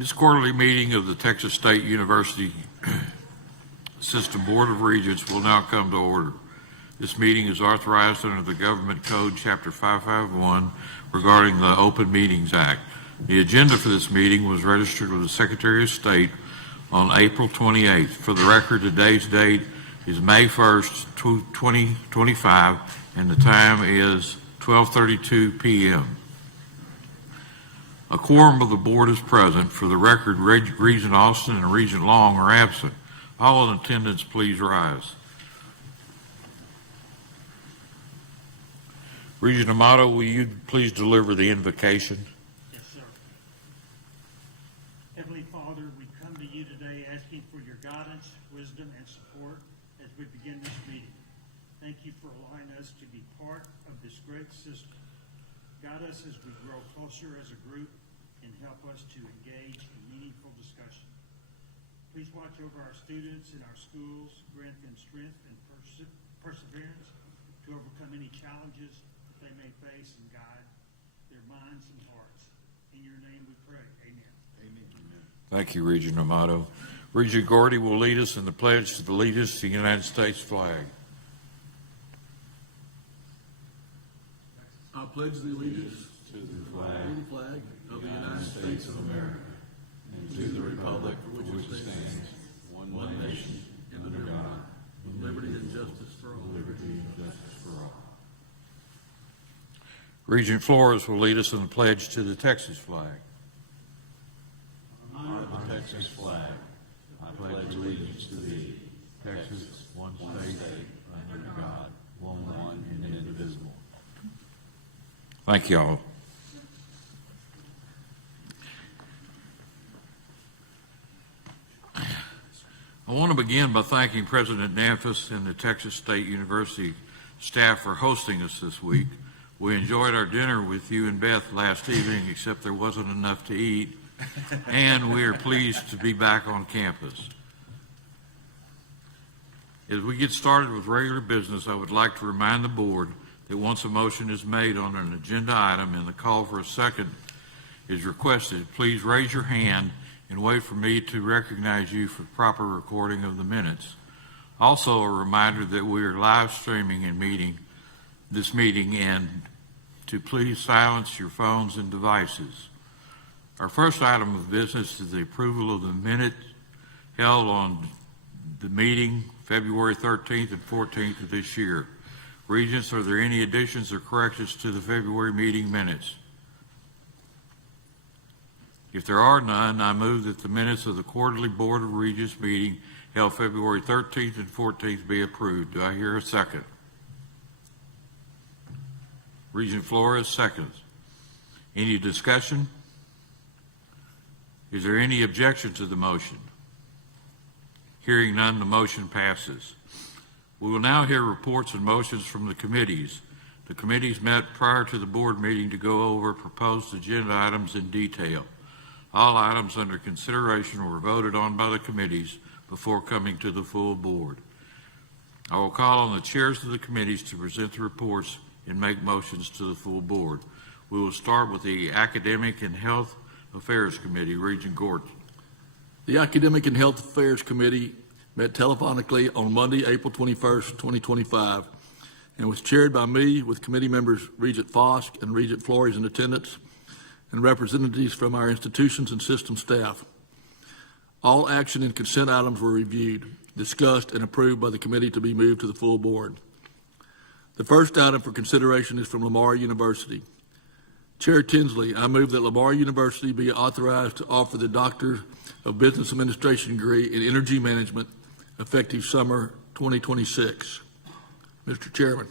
This quarterly meeting of the Texas State University System Board of Regents will now come to order. This meeting is authorized under the Government Code, Chapter 551, regarding the Open Meetings Act. The agenda for this meeting was registered with the Secretary of State on April 28th. For the record, today's date is May 1st, 2025, and the time is 12:32 p.m. A quorum of the board is present. For the record, Regent Austin and Regent Long are absent. All in attendance, please rise. Regent Amato, will you please deliver the invocation? Yes, sir. Heavenly Father, we come to you today asking for your guidance, wisdom, and support as we begin this meeting. Thank you for allowing us to be part of this great system. Guide us as we grow closer as a group and help us to engage in meaningful discussion. Please watch over our students in our schools, grant them strength and perseverance to overcome any challenges that they may face, and guide their minds and hearts. In your name we pray. Amen. Amen. Thank you, Regent Amato. Regent Gordy will lead us in the pledge to the allegiance to the United States flag. I pledge allegiance to the flag of the United States of America and to the republic for which it stands, one nation, under God, with liberty and justice for all. Regent Flores will lead us in the pledge to the Texas flag. I, the Texas flag, I pledge allegiance to thee, Texas, one state, under God, one and indivisible. Thank you all. I want to begin by thanking President Namphis and the Texas State University staff for hosting us this week. We enjoyed our dinner with you and Beth last evening, except there wasn't enough to eat, and we are pleased to be back on campus. As we get started with regular business, I would like to remind the board that once a motion is made on an agenda item and the call for a second is requested, please raise your hand and wait for me to recognize you for proper recording of the minutes. Also, a reminder that we are live streaming this meeting, and to please silence your phones and devices. Our first item of business is the approval of the minutes held on the meeting February 13th and 14th of this year. Regents, are there any additions or corrections to the February meeting minutes? If there are none, I move that the minutes of the quarterly Board of Regents meeting held February 13th and 14th be approved. Do I hear a second? Regent Flores seconds. Any discussion? Is there any objection to the motion? Hearing none, the motion passes. We will now hear reports and motions from the committees. The committees met prior to the board meeting to go over proposed agenda items in detail. All items under consideration were voted on by the committees before coming to the full board. I will call on the chairs of the committees to present the reports and make motions to the full board. We will start with the Academic and Health Affairs Committee. Regent Gordon. The Academic and Health Affairs Committee met telephonically on Monday, April 21st, 2025, and was chaired by me with committee members Regent Fosk and Regent Flores in attendance, and representatives from our institutions and system staff. All action and consent items were reviewed, discussed, and approved by the committee to be moved to the full board. The first item for consideration is from Lamar University. Chair Tinsley, I move that Lamar University be authorized to offer the Doctor of Business Administration degree in Energy Management effective summer 2026. Mr. Chairman.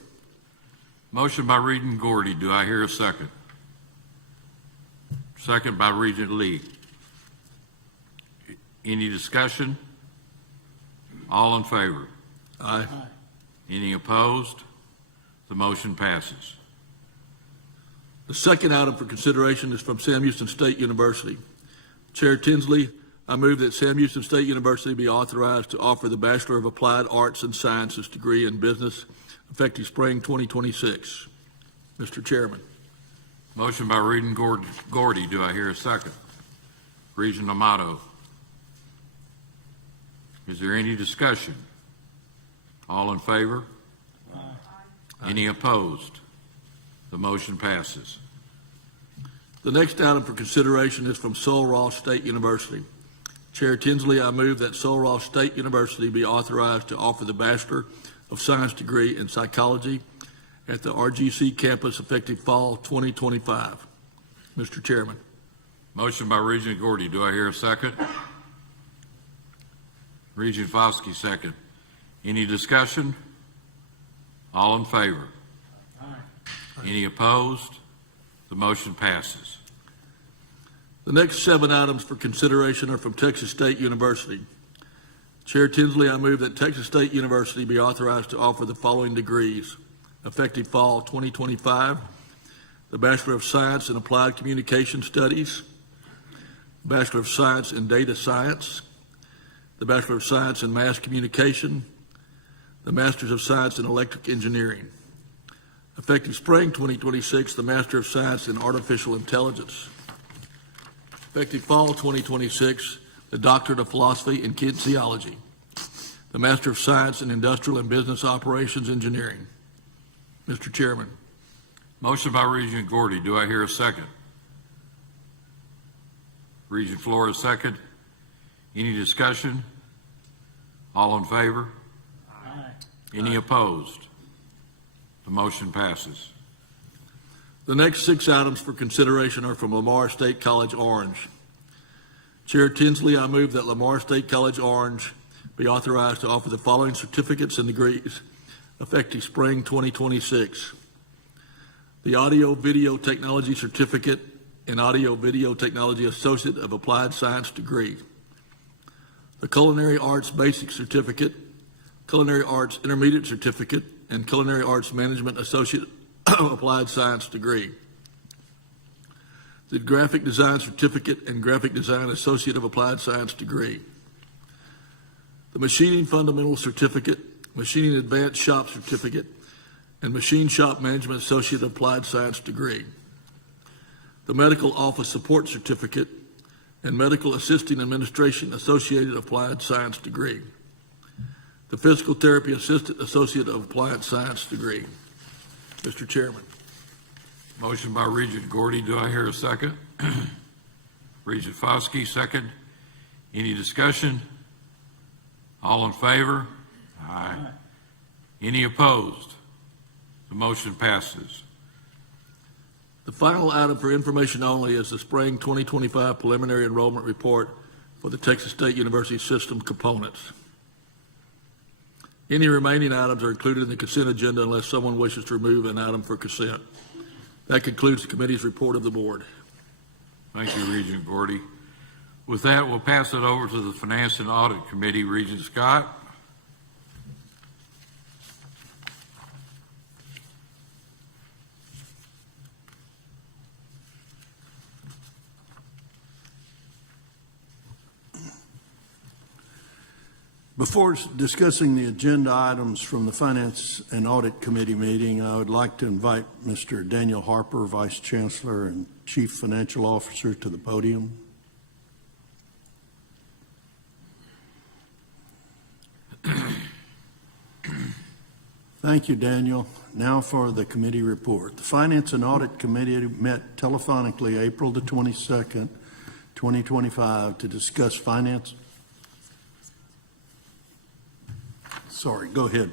Motion by Regent Gordy. Do I hear a second? Second by Regent Lee. Any discussion? All in favor? Aye. Any opposed? The motion passes. The second item for consideration is from Sam Houston State University. Chair Tinsley, I move that Sam Houston State University be authorized to offer the Bachelor of Applied Arts and Sciences degree in business effective spring 2026. Mr. Chairman. Motion by Regent Gordy. Do I hear a second? Regent Amato. Is there any discussion? All in favor? Any opposed? The motion passes. The next item for consideration is from Sul Ross State University. Chair Tinsley, I move that Sul Ross State University be authorized to offer the Bachelor of Science degree in psychology at the RGC campus effective fall 2025. Mr. Chairman. Motion by Regent Gordy. Do I hear a second? Regent Foskey, second. Any discussion? All in favor? Any opposed? The motion passes. The next 7 items for consideration are from Texas State University. Chair Tinsley, I move that Texas State University be authorized to offer the following degrees. Effective fall 2025, the Bachelor of Science in Applied Communication Studies, Bachelor of Science in Data Science, the Bachelor of Science in Mass Communication, the Masters of Science in Electric Engineering. Effective spring 2026, the Master of Science in Artificial Intelligence. Effective fall 2026, the Doctorate of Philosophy in Kinesiology, the Master of Science in Industrial and Business Operations Engineering. Mr. Chairman. Motion by Regent Gordy. Do I hear a second? Regent Flores, second. Any discussion? All in favor? Any opposed? The motion passes. The next 6 items for consideration are from Lamar State College Orange. Chair Tinsley, I move that Lamar State College Orange be authorized to offer the following certificates and degrees effective spring 2026. The Audio Video Technology Certificate and Audio Video Technology Associate of Applied Science degree. The Culinary Arts Basic Certificate, Culinary Arts Intermediate Certificate, and Culinary Arts Management Associate of Applied Science degree. The Graphic Design Certificate and Graphic Design Associate of Applied Science degree. The Machining Fundamental Certificate, Machining Advanced Shop Certificate, and Machine Shop Management Associate of Applied Science degree. The Medical Office Support Certificate and Medical Assisting Administration Associated Applied Science degree. The Physical Therapy Assistant Associate of Applied Science degree. Mr. Chairman. Motion by Regent Gordy. Do I hear a second? Regent Foskey, second. Any discussion? All in favor? Aye. Any opposed? The motion passes. The final item for information only is the spring 2025 preliminary enrollment report for the Texas State University system components. Any remaining items are included in the consent agenda unless someone wishes to remove an item for consent. That concludes the committee's report of the board. Thank you, Regent Gordy. With that, we'll pass it over to the Finance and Audit Committee. Regent Scott. Before discussing the agenda items from the Finance and Audit Committee meeting, I would like to invite Mr. Daniel Harper, Vice Chancellor and Chief Financial Officer, to the podium. Thank you, Daniel. Now for the committee report. The Finance and Audit Committee met telephonically April the 22nd, 2025 to discuss finance. Sorry, go ahead,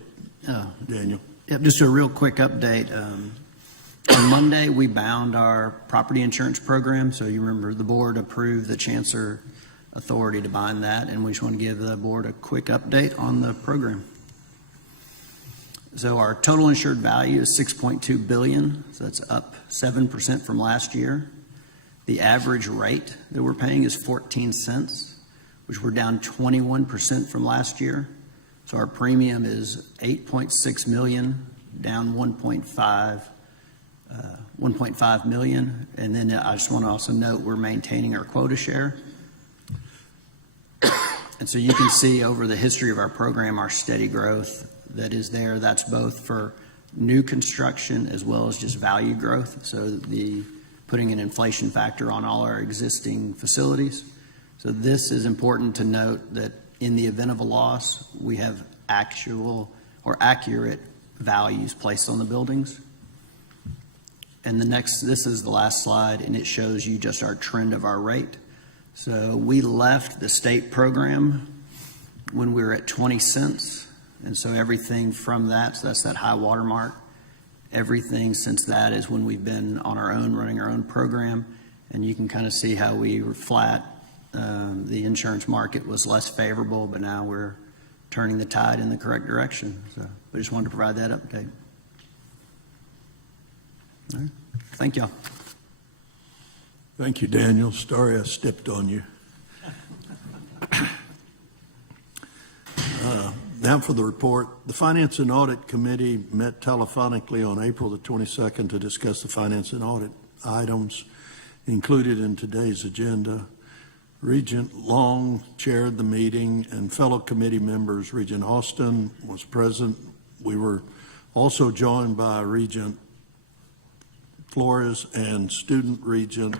Daniel. Yep, just a real quick update. On Monday, we bound our property insurance program. So you remember the board approved the chancellor authority to bind that, and we just want to give the board a quick update on the program. So our total insured value is $6.2 billion. So that's up 7% from last year. The average rate that we're paying is 14 cents, which we're down 21% from last year. So our premium is $8.6 million, down 1.5 million. And then I just want to also note we're maintaining our quota share. And so you can see over the history of our program, our steady growth that is there. That's both for new construction as well as just value growth. So the putting an inflation factor on all our existing facilities. So this is important to note that in the event of a loss, we have actual or accurate values placed on the buildings. And this is the last slide, and it shows you just our trend of our rate. So we left the state program when we were at 20 cents. And so everything from that, so that's that high water mark, everything since that is when we've been on our own, running our own program. And you can kind of see how we were flat. The insurance market was less favorable, but now we're turning the tide in the correct direction. So I just wanted to provide that update. All right. Thank y'all. Thank you, Daniel. Sorry I stepped on you. Now for the report. The Finance and Audit Committee met telephonically on April the 22nd to discuss the finance and audit items included in today's agenda. Regent Long chaired the meeting, and fellow committee members, Regent Austin was present. We were also joined by Regent Flores and Student Regent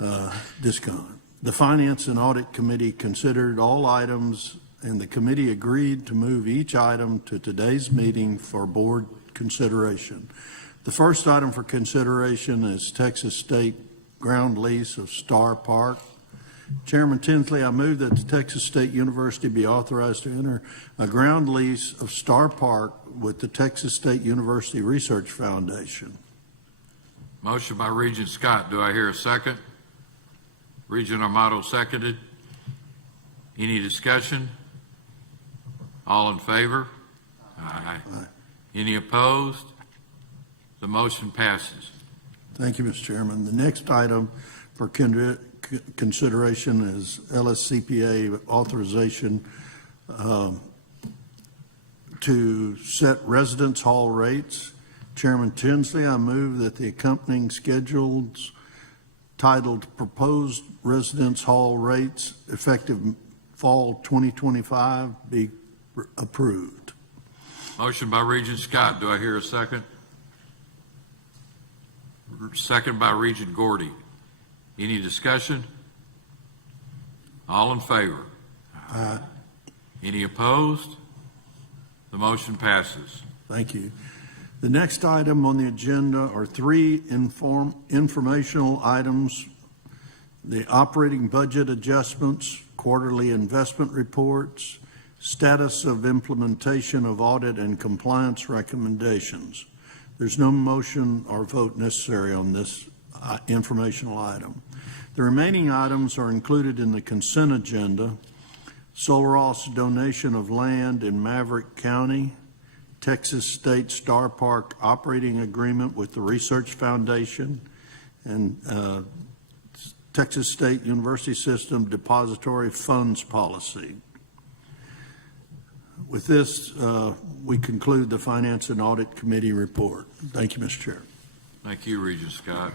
Discon. The Finance and Audit Committee considered all items, and the committee agreed to move each item to today's meeting for board consideration. The first item for consideration is Texas State ground lease of Star Park. Chairman Tinsley, I move that the Texas State University be authorized to enter a ground lease of Star Park with the Texas State University Research Foundation. Motion by Regent Scott. Do I hear a second? Regent Armato seconded. Any discussion? All in favor? Aye. Aye. Any opposed? The motion passes. Thank you, Mr. Chairman. The next item for consideration is LSCPA authorization to set residence hall rates. Chairman Tinsley, I move that the accompanying schedules titled Proposed Residence Hall Rates effective fall 2025 be approved. Motion by Regent Scott. Do I hear a second? Second by Regent Gordy. Any discussion? All in favor? Aye. Any opposed? The motion passes. Thank you. The next item on the agenda are three informational items: the operating budget adjustments, quarterly investment reports, status of implementation of audit and compliance recommendations. There's no motion or vote necessary on this informational item. The remaining items are included in the consent agenda: Solross donation of land in Maverick County, Texas State Star Park operating agreement with the Research Foundation, and Texas State University System depository funds policy. With this, we conclude the Finance and Audit Committee report. Thank you, Mr. Chair. Thank you, Regent Scott.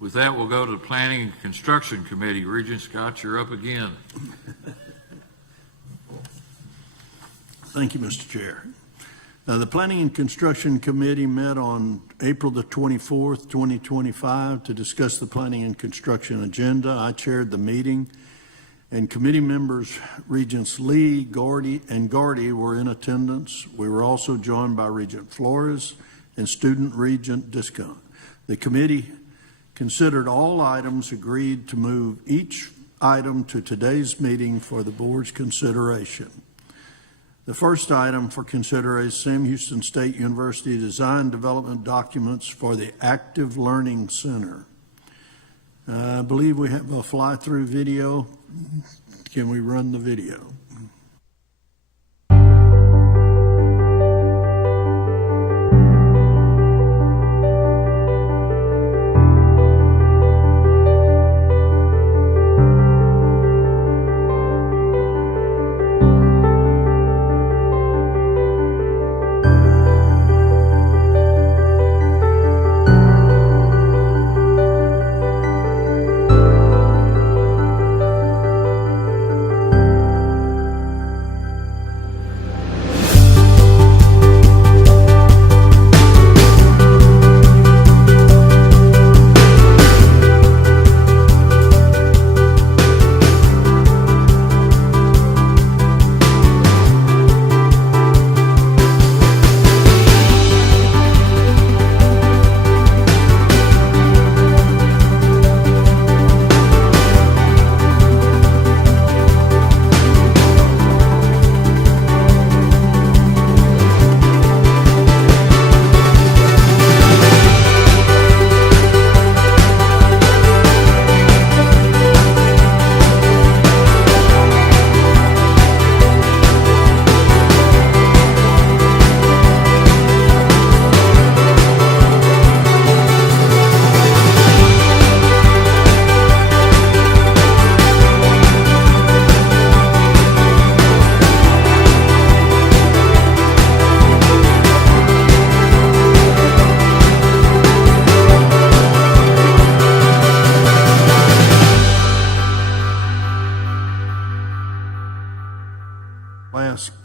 With that, we'll go to the Planning and Construction Committee. Regent Scott, you're up again. Thank you, Mr. Chair. The Planning and Construction Committee met on April the 24th, 2025 to discuss the Planning and Construction agenda. I chaired the meeting, and committee members Regents Lee, Gordy were in attendance. We were also joined by Regent Flores and Student Regent Discon. The committee considered all items, agreed to move each item to today's meeting for the board's consideration. The first item for consideration is Sam Houston State University design development documents for the Active Learning Center. I believe we have a fly-through video. Can we run the video?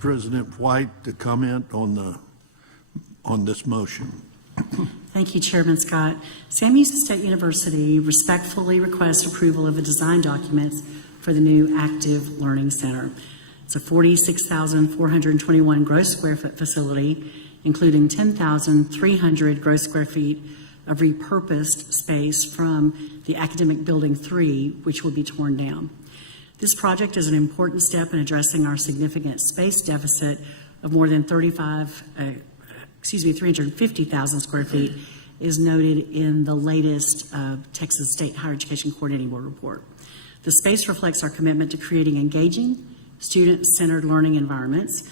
President White to comment on this motion. Thank you, Chairman Scott. Sam Houston State University respectfully requests approval of the design documents for the new Active Learning Center. It's a 46,421 gross square foot facility, including 10,300 gross square feet of repurposed space from the Academic Building 3, which will be torn down. This project is an important step in addressing our significant space deficit of more than 350,000 square feet, is noted in the latest Texas State Higher Education Coordinating Board report. The space reflects our commitment to creating engaging, student-centered learning environments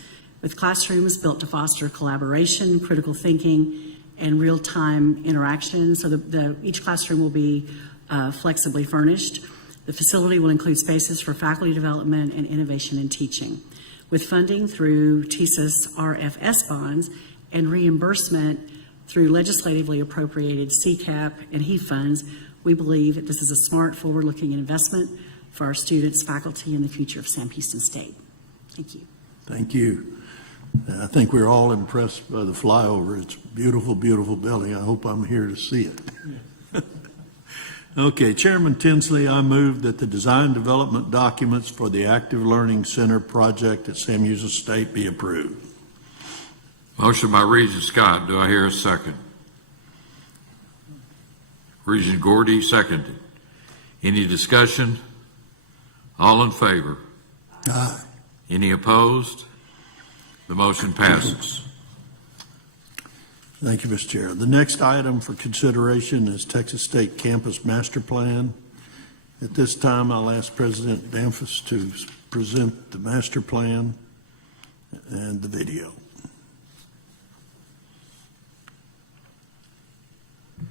with classrooms built to foster collaboration, critical thinking, and real-time interaction. So each classroom will be flexibly furnished. The facility will include spaces for faculty development and innovation in teaching. With funding through TSIS RFS bonds and reimbursement through legislatively appropriated CCAP and HEAF funds, we believe that this is a smart, forward-looking investment for our students, faculty, and the future of Sam Houston State. Thank you. Thank you. I think we're all impressed by the flyover. It's a beautiful, beautiful building. I hope I'm here to see it. Okay, Chairman Tinsley, I move that the design development documents for the Active Learning Center project at Sam Houston State be approved. Motion by Regent Scott. Do I hear a second? Regent Gordy, seconded. Any discussion? All in favor? Aye. Any opposed? The motion passes. Thank you, Mr. Chair. The next item for consideration is Texas State Campus Master Plan. At this time, I'll ask President Danfus to present the master plan and the video. I'm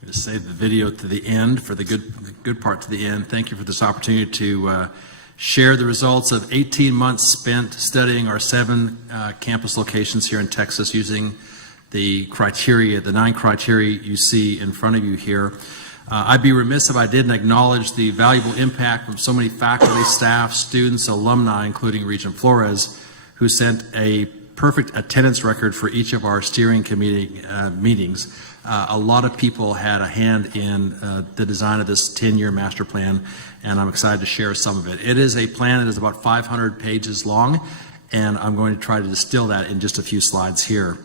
going to save the video to the end for the good part to the end. Thank you for this opportunity to share the results of 18 months spent studying our 7 campus locations here in Texas using the 9 criteria you see in front of you here. I'd be remiss if I didn't acknowledge the valuable impact from so many faculty, staff, students, alumni, including Regent Flores, who sent a perfect attendance record for each of our steering committee meetings. A lot of people had a hand in the design of this 10-year master plan, and I'm excited to share some of it. It is a plan that is about 500 pages long, and I'm going to try to distill that in just a few slides here.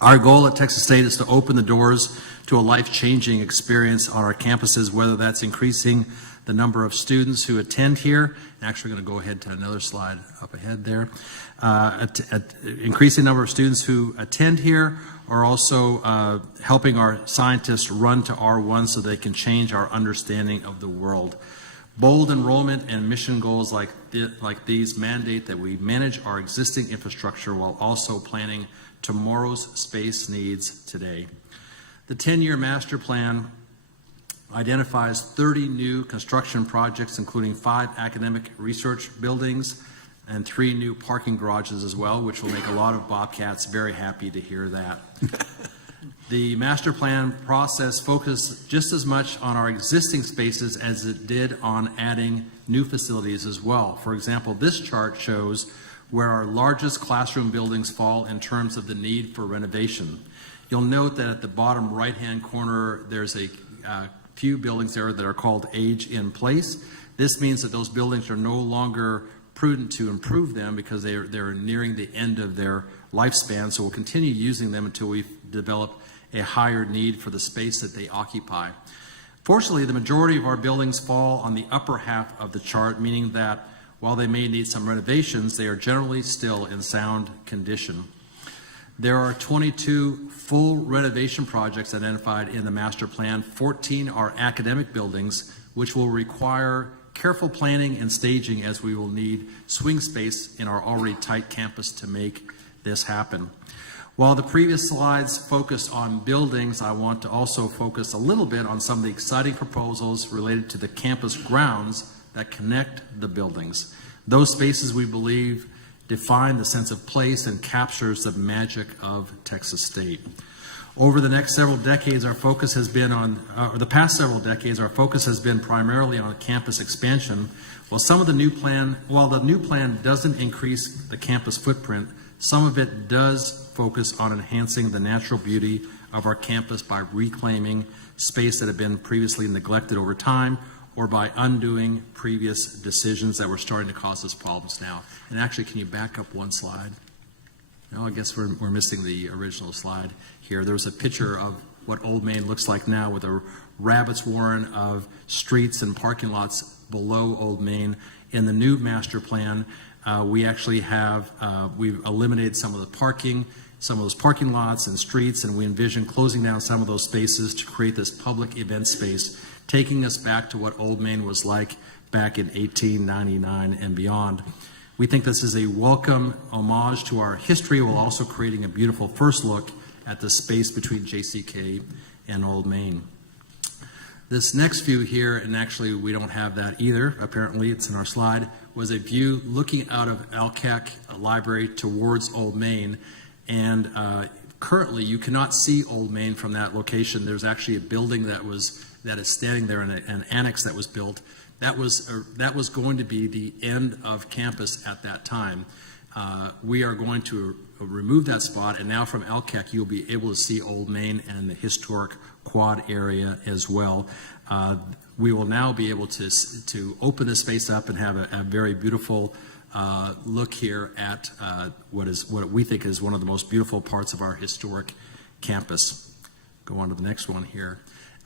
Our goal at Texas State is to open the doors to a life-changing experience on our campuses, whether that's increasing the number of students who attend here. Actually, we're going to go ahead to another slide up ahead there. Increasing the number of students who attend here, or also helping our scientists run to R1 so they can change our understanding of the world. Bold enrollment and mission goals like these mandate that we manage our existing infrastructure while also planning tomorrow's space needs today. The 10-year master plan identifies 30 new construction projects, including 5 academic research buildings and 3 new parking garages as well, which will make a lot of Bobcats very happy to hear that. The master plan process focused just as much on our existing spaces as it did on adding new facilities as well. For example, this chart shows where our largest classroom buildings fall in terms of the need for renovation. You'll note that at the bottom right-hand corner, there's a few buildings there that are called age in place. This means that those buildings are no longer prudent to improve them because they're nearing the end of their lifespan, so we'll continue using them until we develop a higher need for the space that they occupy. Fortunately, the majority of our buildings fall on the upper half of the chart, meaning that while they may need some renovations, they are generally still in sound condition. There are 22 full renovation projects identified in the master plan. 14 are academic buildings, which will require careful planning and staging as we will need swing space in our already tight campus to make this happen. While the previous slides focused on buildings, I want to also focus a little bit on some of the exciting proposals related to the campus grounds that connect the buildings. Those spaces, we believe, define the sense of place and captures the magic of Texas State. Over the next several decades, our focus has been on, or the past several decades, our focus has been primarily on campus expansion. While the new plan doesn't increase the campus footprint, some of it does focus on enhancing the natural beauty of our campus by reclaiming space that had been previously neglected over time, or by undoing previous decisions that were starting to cause us problems now. And actually, can you back up one slide? No, I guess we're missing the original slide here. There was a picture of what Old Main looks like now with a rabbit's warren of streets and parking lots below Old Main. In the new master plan, we actually have, we've eliminated some of the parking, some of those parking lots and streets, and we envision closing down some of those spaces to create this public event space, taking us back to what Old Main was like back in 1899 and beyond. We think this is a welcome homage to our history, while also creating a beautiful first look at the space between JCK and Old Main. This next view here, and actually we don't have that either, apparently it's in our slide, was a view looking out of LCAC Library towards Old Main. And currently you cannot see Old Main from that location. There's actually a building that is standing there, and an annex that was built. That was going to be the end of campus at that time. We are going to remove that spot, and now from LCAC you'll be able to see Old Main and the historic quad area as well. We will now be able to open this space up and have a very beautiful look here at what we think is one of the most beautiful parts of our historic campus. Go on to the next one here.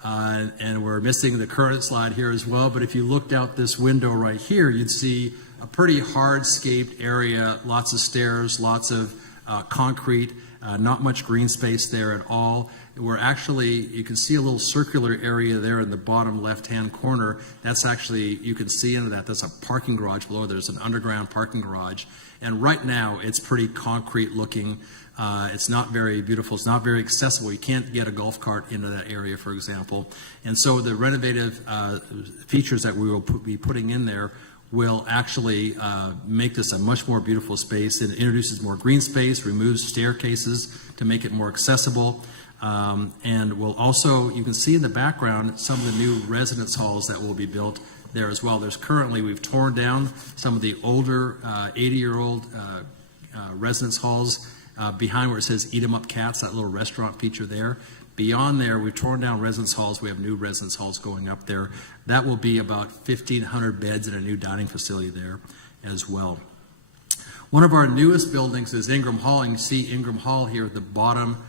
And we're missing the current slide here as well, but if you looked out this window right here, you'd see a pretty hardscaped area, lots of stairs, lots of concrete, not much green space there at all. We're actually, you can see a little circular area there in the bottom left-hand corner. That's actually, you can see into that, that's a parking garage below. There's an underground parking garage. And right now, it's pretty concrete looking. It's not very beautiful. It's not very accessible. You can't get a golf cart into that area, for example. And so the renovative features that we will be putting in there will actually make this a much more beautiful space. It introduces more green space, removes staircases to make it more accessible. And will also, you can see in the background some of the new residence halls that will be built there as well. There's currently, we've torn down some of the older 80-year-old residence halls behind where it says Eat 'em Up Cats, that little restaurant feature there. Beyond there, we've torn down residence halls. We have new residence halls going up there. That will be about 1,500 beds and a new dining facility there as well. One of our newest buildings is Ingram Hall, and you see Ingram Hall here at the bottom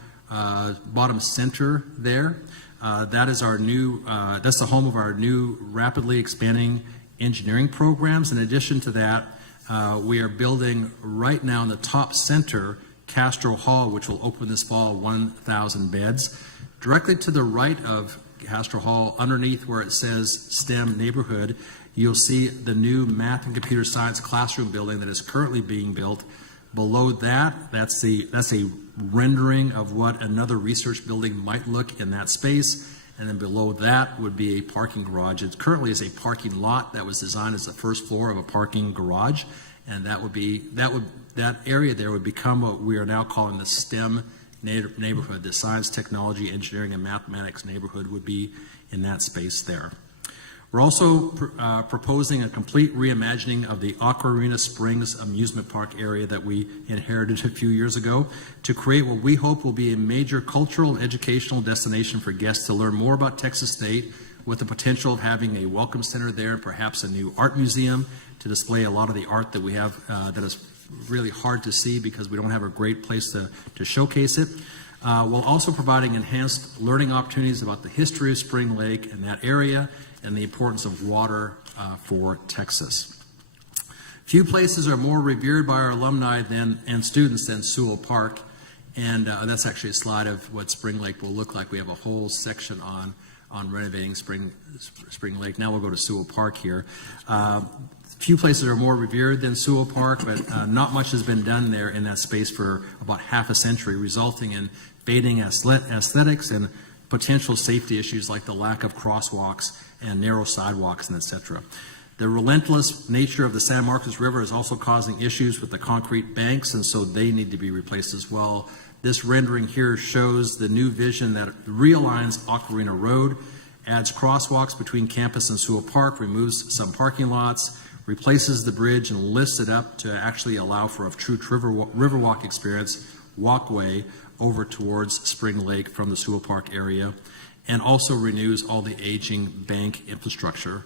center there. That is our new, that's the home of our new rapidly expanding engineering programs. In addition to that, we are building right now in the top center, Castro Hall, which will open this fall, 1,000 beds. Directly to the right of Castro Hall, underneath where it says STEM neighborhood, you'll see the new math and computer science classroom building that is currently being built. Below that, that's a rendering of what another research building might look in that space. And then below that would be a parking garage. It currently is a parking lot that was designed as the first floor of a parking garage. And that area there would become what we are now calling the STEM neighborhood. The science, technology, engineering, and mathematics neighborhood would be in that space there. We're also proposing a complete reimagining of the Aquarina Springs amusement park area that we inherited a few years ago to create what we hope will be a major cultural and educational destination for guests to learn more about Texas State, with the potential of having a welcome center there and perhaps a new art museum to display a lot of the art that we have that is really hard to see because we don't have a great place to showcase it, while also providing enhanced learning opportunities about the history of Spring Lake and that area and the importance of water for Texas. Few places are more revered by our alumni and students than Sewell Park, and that's actually a slide of what Spring Lake will look like. We have a whole section on renovating Spring Lake. Now we'll go to Sewell Park here. Few places are more revered than Sewell Park, but not much has been done there in that space for about half a century, resulting in fading aesthetics and potential safety issues like the lack of crosswalks and narrow sidewalks and etc. The relentless nature of the San Marcos River is also causing issues with the concrete banks, and so they need to be replaced as well. This rendering here shows the new vision that realigns Ocarina Road, adds crosswalks between campus and Sewell Park, removes some parking lots, replaces the bridge and lifts it up to actually allow for a true riverwalk experience, walkway over towards Spring Lake from the Sewell Park area, and also renews all the aging bank infrastructure.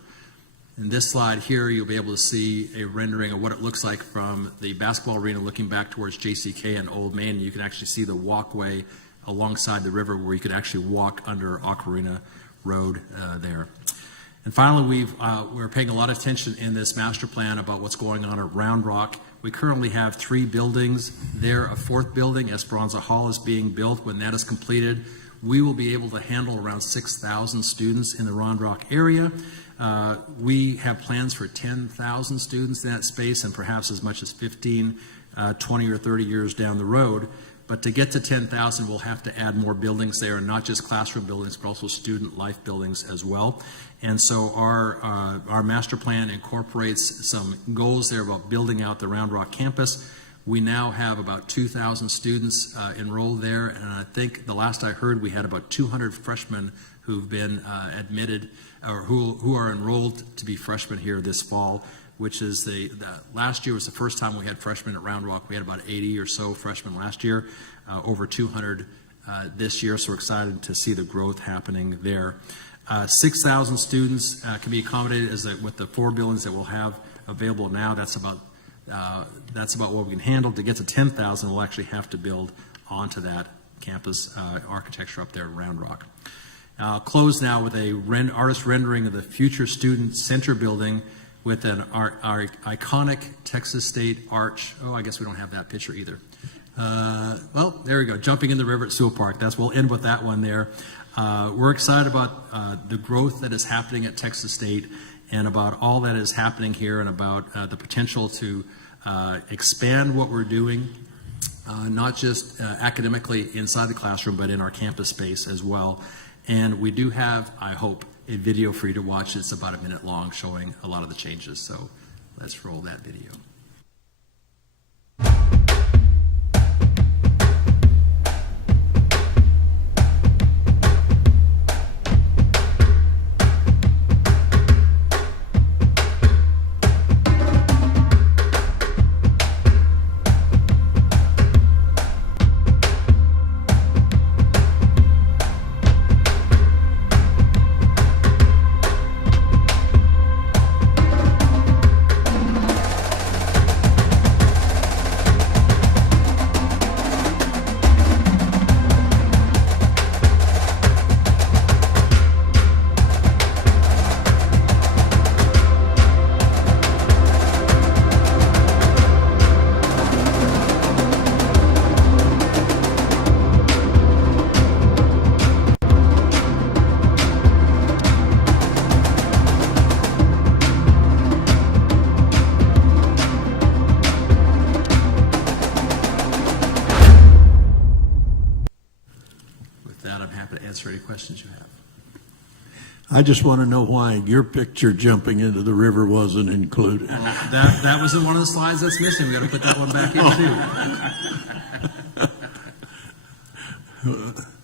In this slide here, you'll be able to see a rendering of what it looks like from the basketball arena looking back towards JCK and Old Main. You can actually see the walkway alongside the river where you could actually walk under Ocarina Road there. And finally, we're paying a lot of attention in this master plan about what's going on at Round Rock. We currently have 3 buildings there. A 4th building, Esperanza Hall, is being built. When that is completed, we will be able to handle around 6,000 students in the Round Rock area. We have plans for 10,000 students in that space and perhaps as much as 15, 20 or 30 years down the road. But to get to 10,000, we'll have to add more buildings there, and not just classroom buildings, but also student life buildings as well. And so our master plan incorporates some goals there about building out the Round Rock campus. We now have about 2,000 students enrolled there, and I think the last I heard, we had about 200 freshmen who've been admitted or who are enrolled to be freshmen here this fall, which is the last year was the first time we had freshmen at Round Rock. We had about 80 or so freshmen last year, over 200 this year, so we're excited to see the growth happening there. 6,000 students can be accommodated with the 4 buildings that we'll have available now. That's about what we can handle. To get to 10,000, we'll actually have to build onto that campus architecture up there at Round Rock. I'll close now with a artist rendering of the future student center building with our iconic Texas State arch. Oh, I guess we don't have that picture either. Well, there we go, jumping in the river at Sewell Park. We'll end with that one there. We're excited about the growth that is happening at Texas State and about all that is happening here and about the potential to expand what we're doing, not just academically inside the classroom, but in our campus space as well. And we do have, I hope, a video for you to watch. It's about a minute long showing a lot of the changes. So let's roll that video. Any questions you have? I just want to know why your picture jumping into the river wasn't included. That was in one of the slides that's missing. We got to put that one back in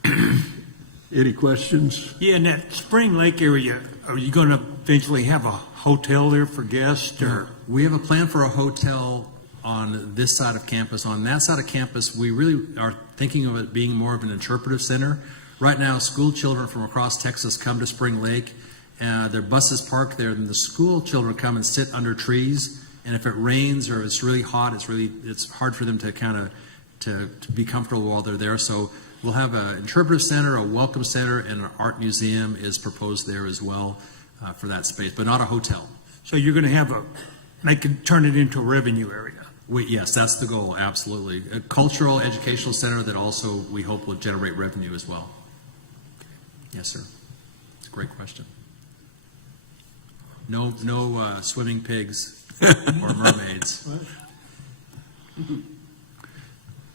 too. Any questions? Yeah, in that Spring Lake area, are you going to eventually have a hotel there for guests or? We have a plan for a hotel on this side of campus. On that side of campus, we really are thinking of it being more of an interpretive center. Right now, school children from across Texas come to Spring Lake. Their buses park there, and the school children come and sit under trees. And if it rains or it's really hot, it's hard for them to to be comfortable while they're there. So we'll have an interpretive center, a welcome center, and an art museum is proposed there as well for that space, but not a hotel. So you're going to have turn it into a revenue area? Yes, that's the goal, absolutely. A cultural, educational center that also we hope will generate revenue as well. Yes, sir. It's a great question. No swimming pigs or mermaids.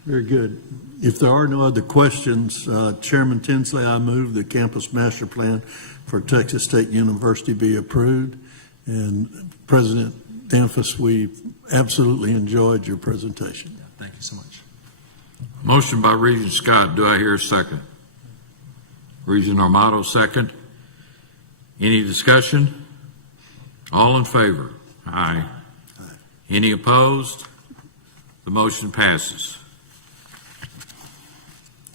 Very good. If there are no other questions, Chairman Tinsley, I move the campus master plan for Texas State University be approved. And President Danfus, we absolutely enjoyed your presentation. Thank you so much. Motion by Regent Scott. Do I hear a second? Regent Armato, second. Any discussion? All in favor? Aye. Any opposed? The motion passes.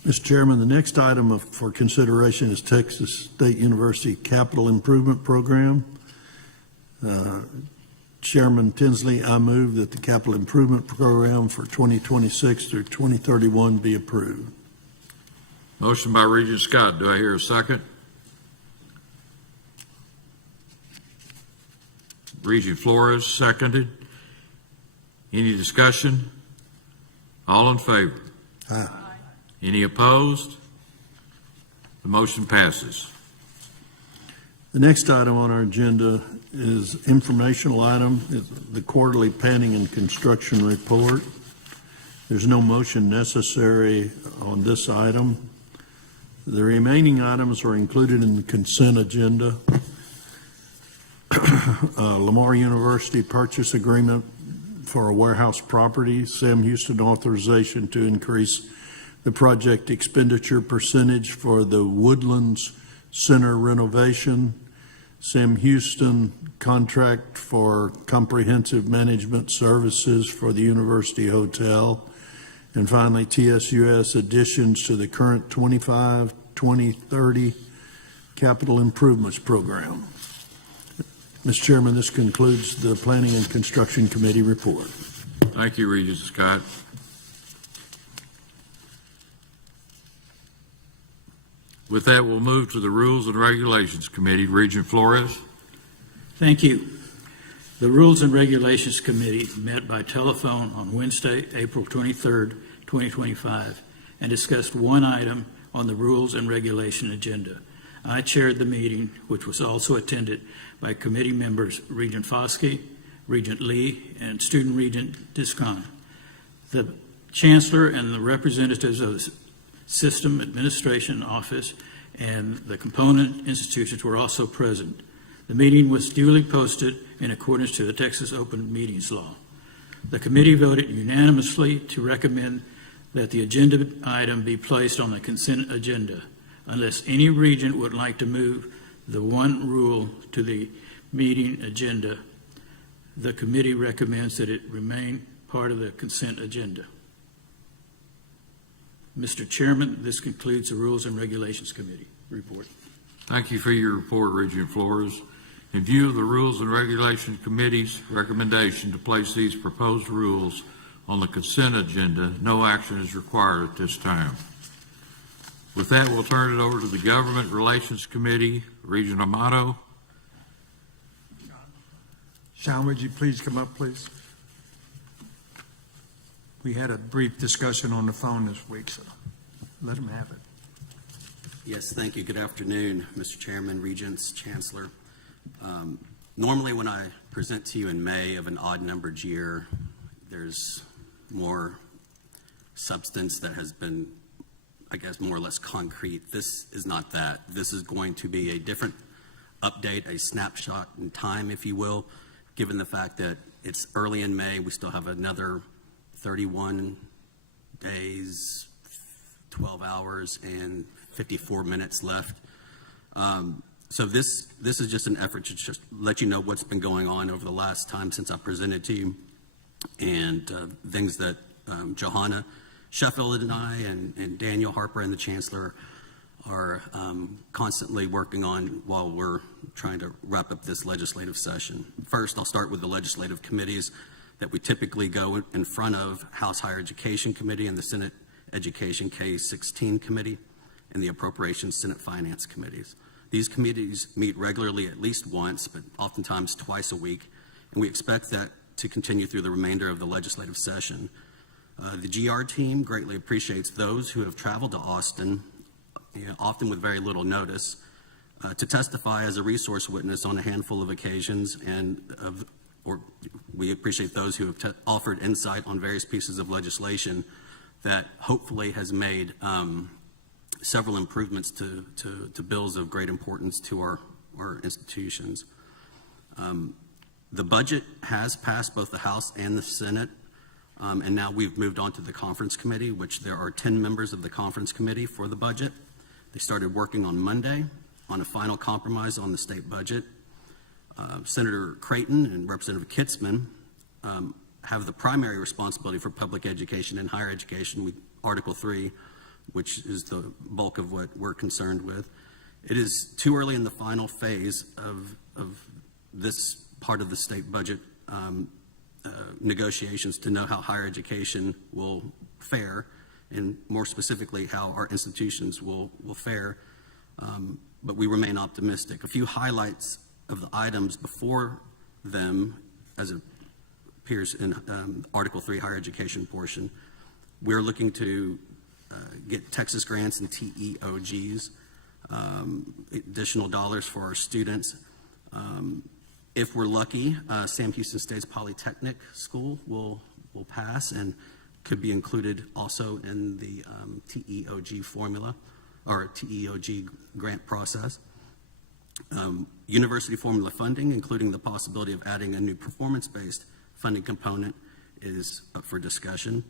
Mr. Chairman, the next item for consideration is Texas State University Capital Improvement Program. Chairman Tinsley, I move that the capital improvement program for 2026 through 2031 be approved. Motion by Regent Scott. Do I hear a second? Regent Flores, seconded. Any discussion? All in favor? Aye. Any opposed? The motion passes. The next item on our agenda is informational item, is the quarterly planning and construction report. There's no motion necessary on this item. The remaining items are included in the consent agenda. Lamar University purchase agreement for a warehouse property, Sam Houston authorization to increase the project expenditure percentage for the Woodlands Center renovation, Sam Houston contract for comprehensive management services for the University Hotel, and finally TSUS additions to the current 25-2030 capital improvements program. Mr. Chairman, this concludes the Planning and Construction Committee report. Thank you, Regent Scott. With that, we'll move to the Rules and Regulations Committee. Regent Flores. Thank you. The Rules and Regulations Committee met by telephone on Wednesday, April 23rd, 2025, and discussed one item on the Rules and Regulation agenda. I chaired the meeting, which was also attended by committee members Regent Foskey, Regent Lee, and Student Regent Discon. The Chancellor and the representatives of the System Administration Office and the component institutions were also present. The meeting was duly posted in accordance to the Texas Open Meetings Law. The committee voted unanimously to recommend that the agenda item be placed on the consent agenda. Unless any regent would like to move the one rule to the meeting agenda, the committee recommends that it remain part of the consent agenda. Mr. Chairman, this concludes the Rules and Regulations Committee report. Thank you for your report, Regent Flores. In view of the Rules and Regulations Committee's recommendation to place these proposed rules on the consent agenda, no action is required at this time. With that, we'll turn it over to the Government Relations Committee. Regent Amato. Sean, would you please come up, please? We had a brief discussion on the phone this week, so let him have it. Yes, thank you. Good afternoon, Mr. Chairman, Regents, Chancellor. Normally when I present to you in May of an odd-numbered year, there's more substance that has been, I guess, more or less concrete. This is not that. This is going to be a different update, a snapshot in time, if you will, given the fact that it's early in May. We still have another 31 days, 12 hours, and 54 minutes left. So this is just an effort to just let you know what's been going on over the last time since I presented to you, and things that Johanna Sheffield and I and Daniel Harper and the Chancellor are constantly working on while we're trying to wrap up this legislative session. First, I'll start with the legislative committees that we typically go in front of: House Higher Education Committee and the Senate Education K-16 Committee and the Appropriations Senate Finance Committees. These committees meet regularly at least once, but oftentimes twice a week, and we expect that to continue through the remainder of the legislative session. The GR team greatly appreciates those who have traveled to Austin, often with very little notice, to testify as a resource witness on a handful of occasions, or we appreciate those who have offered insight on various pieces of legislation that hopefully has made several improvements to bills of great importance to our institutions. The budget has passed both the House and the Senate And now we've moved on to the conference committee, which there are 10 members of the conference committee for the budget. They started working on Monday on a final compromise on the state budget. Senator Creighton and Representative Kitzman have the primary responsibility for public education and higher education, Article 3, which is the bulk of what we're concerned with. It is too early in the final phase of this part of the state budget negotiations to know how higher education will fare, and more specifically, how our institutions will fare, but we remain optimistic. A few highlights of the items before them, as it appears in Article 3 higher education portion. We're looking to get Texas grants and TEOGs, additional dollars for our students. If we're lucky, Sam Houston State's Polytechnic School will pass and could be included also in the TEOG formula or TEOG grant process. University formula funding, including the possibility of adding a new performance-based funding component, is up for discussion.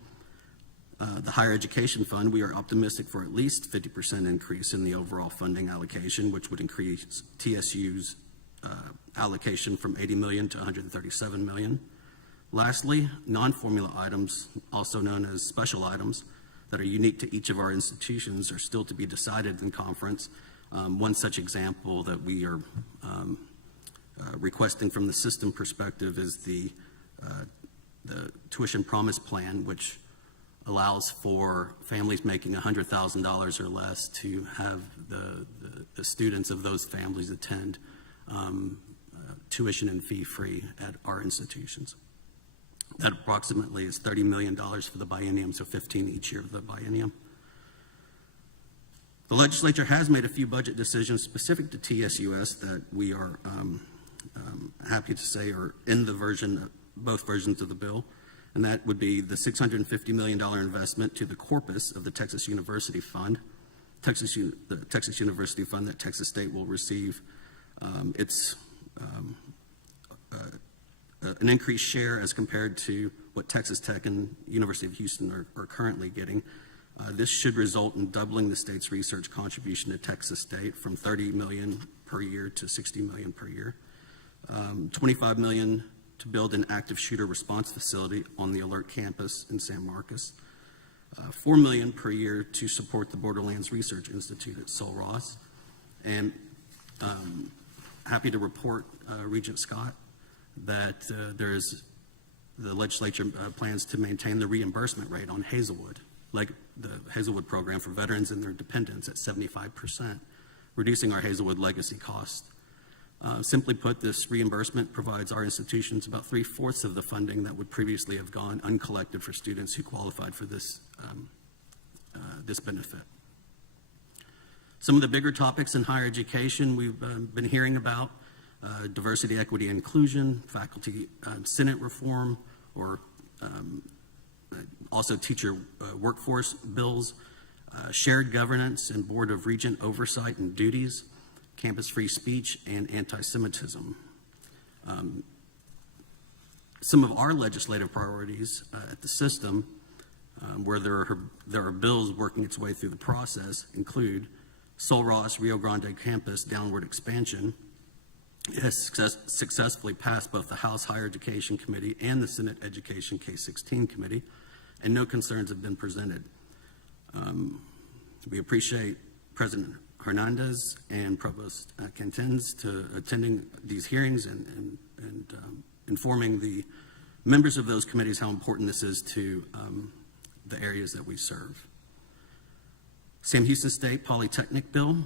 The higher education fund, we are optimistic for at least 50% increase in the overall funding allocation, which would increase TSU's allocation from $80 million to $137 million. Lastly, non-formula items, also known as special items, that are unique to each of our institutions are still to be decided in conference. One such example that we are requesting from the system perspective is the tuition promise plan, which allows for families making $100,000 or less to have the students of those families attend tuition and fee free at our institutions. That approximately is $30 million for the biennium, so 15 each year of the biennium. The legislature has made a few budget decisions specific to TSUS that we are happy to say are in the version, both versions of the bill, and that would be the $650 million investment to the corpus of the Texas University Fund, the Texas University Fund that Texas State will receive. It's an increased share as compared to what Texas Tech and University of Houston are currently getting. This should result in doubling the state's research contribution to Texas State from $30 million per year to $60 million per year. $25 million to build an active shooter response facility on the Alert campus in San Marcos. $4 million per year to support the Borderlands Research Institute at Sul Ross. And happy to report, Regent Scott, that the legislature plans to maintain the reimbursement rate on Hazelwood, like the Hazelwood program for veterans and their dependents, at 75%, reducing our Hazelwood legacy cost. Simply put, this reimbursement provides our institutions about 3/4 of the funding that would previously have gone uncollected for students who qualified for this benefit. Some of the bigger topics in higher education we've been hearing about: diversity, equity, inclusion, faculty Senate reform, or also teacher workforce bills, shared governance and Board of Regent oversight and duties, campus free speech, and anti-Semitism. Some of our legislative priorities at the system, where there are bills working its way through the process, include Sul Ross Rio Grande campus downward expansion. It has successfully passed both the House Higher Education Committee and the Senate Education K-16 Committee, and no concerns have been presented. We appreciate President Hernandez and Provost Cantens to attending these hearings and informing the members of those committees how important this is to the areas that we serve. Sam Houston State Polytechnic Bill.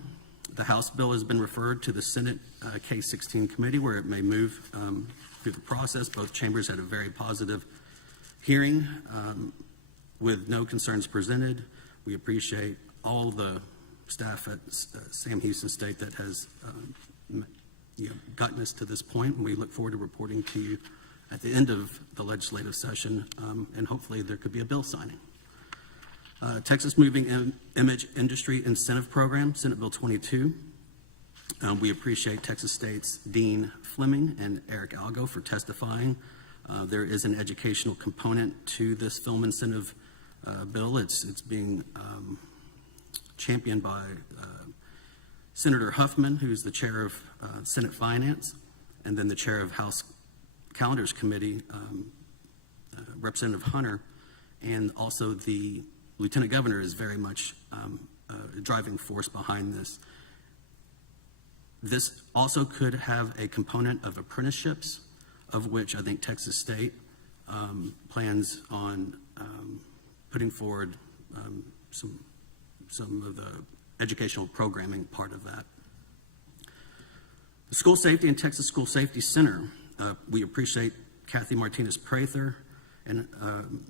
The House bill has been referred to the Senate K-16 Committee, where it may move through the process. Both chambers had a very positive hearing with no concerns presented. We appreciate all the staff at Sam Houston State that has gotten us to this point, and we look forward to reporting to you at the end of the legislative session, and hopefully there could be a bill signing. Texas Moving Image Industry Incentive Program, Senate Bill 22. We appreciate Texas State's Dean Fleming and Eric Algo for testifying There is an educational component to this film incentive bill. It's being championed by Senator Huffman, who's the chair of Senate Finance, and then the chair of House Calendars Committee, Representative Hunter, and also the Lieutenant Governor is very much a driving force behind this. This also could have a component of apprenticeships, of which I think Texas State plans on putting forward some of the educational programming part of that. The School Safety and Texas School Safety Center, we appreciate Kathy Martinez-Prather, and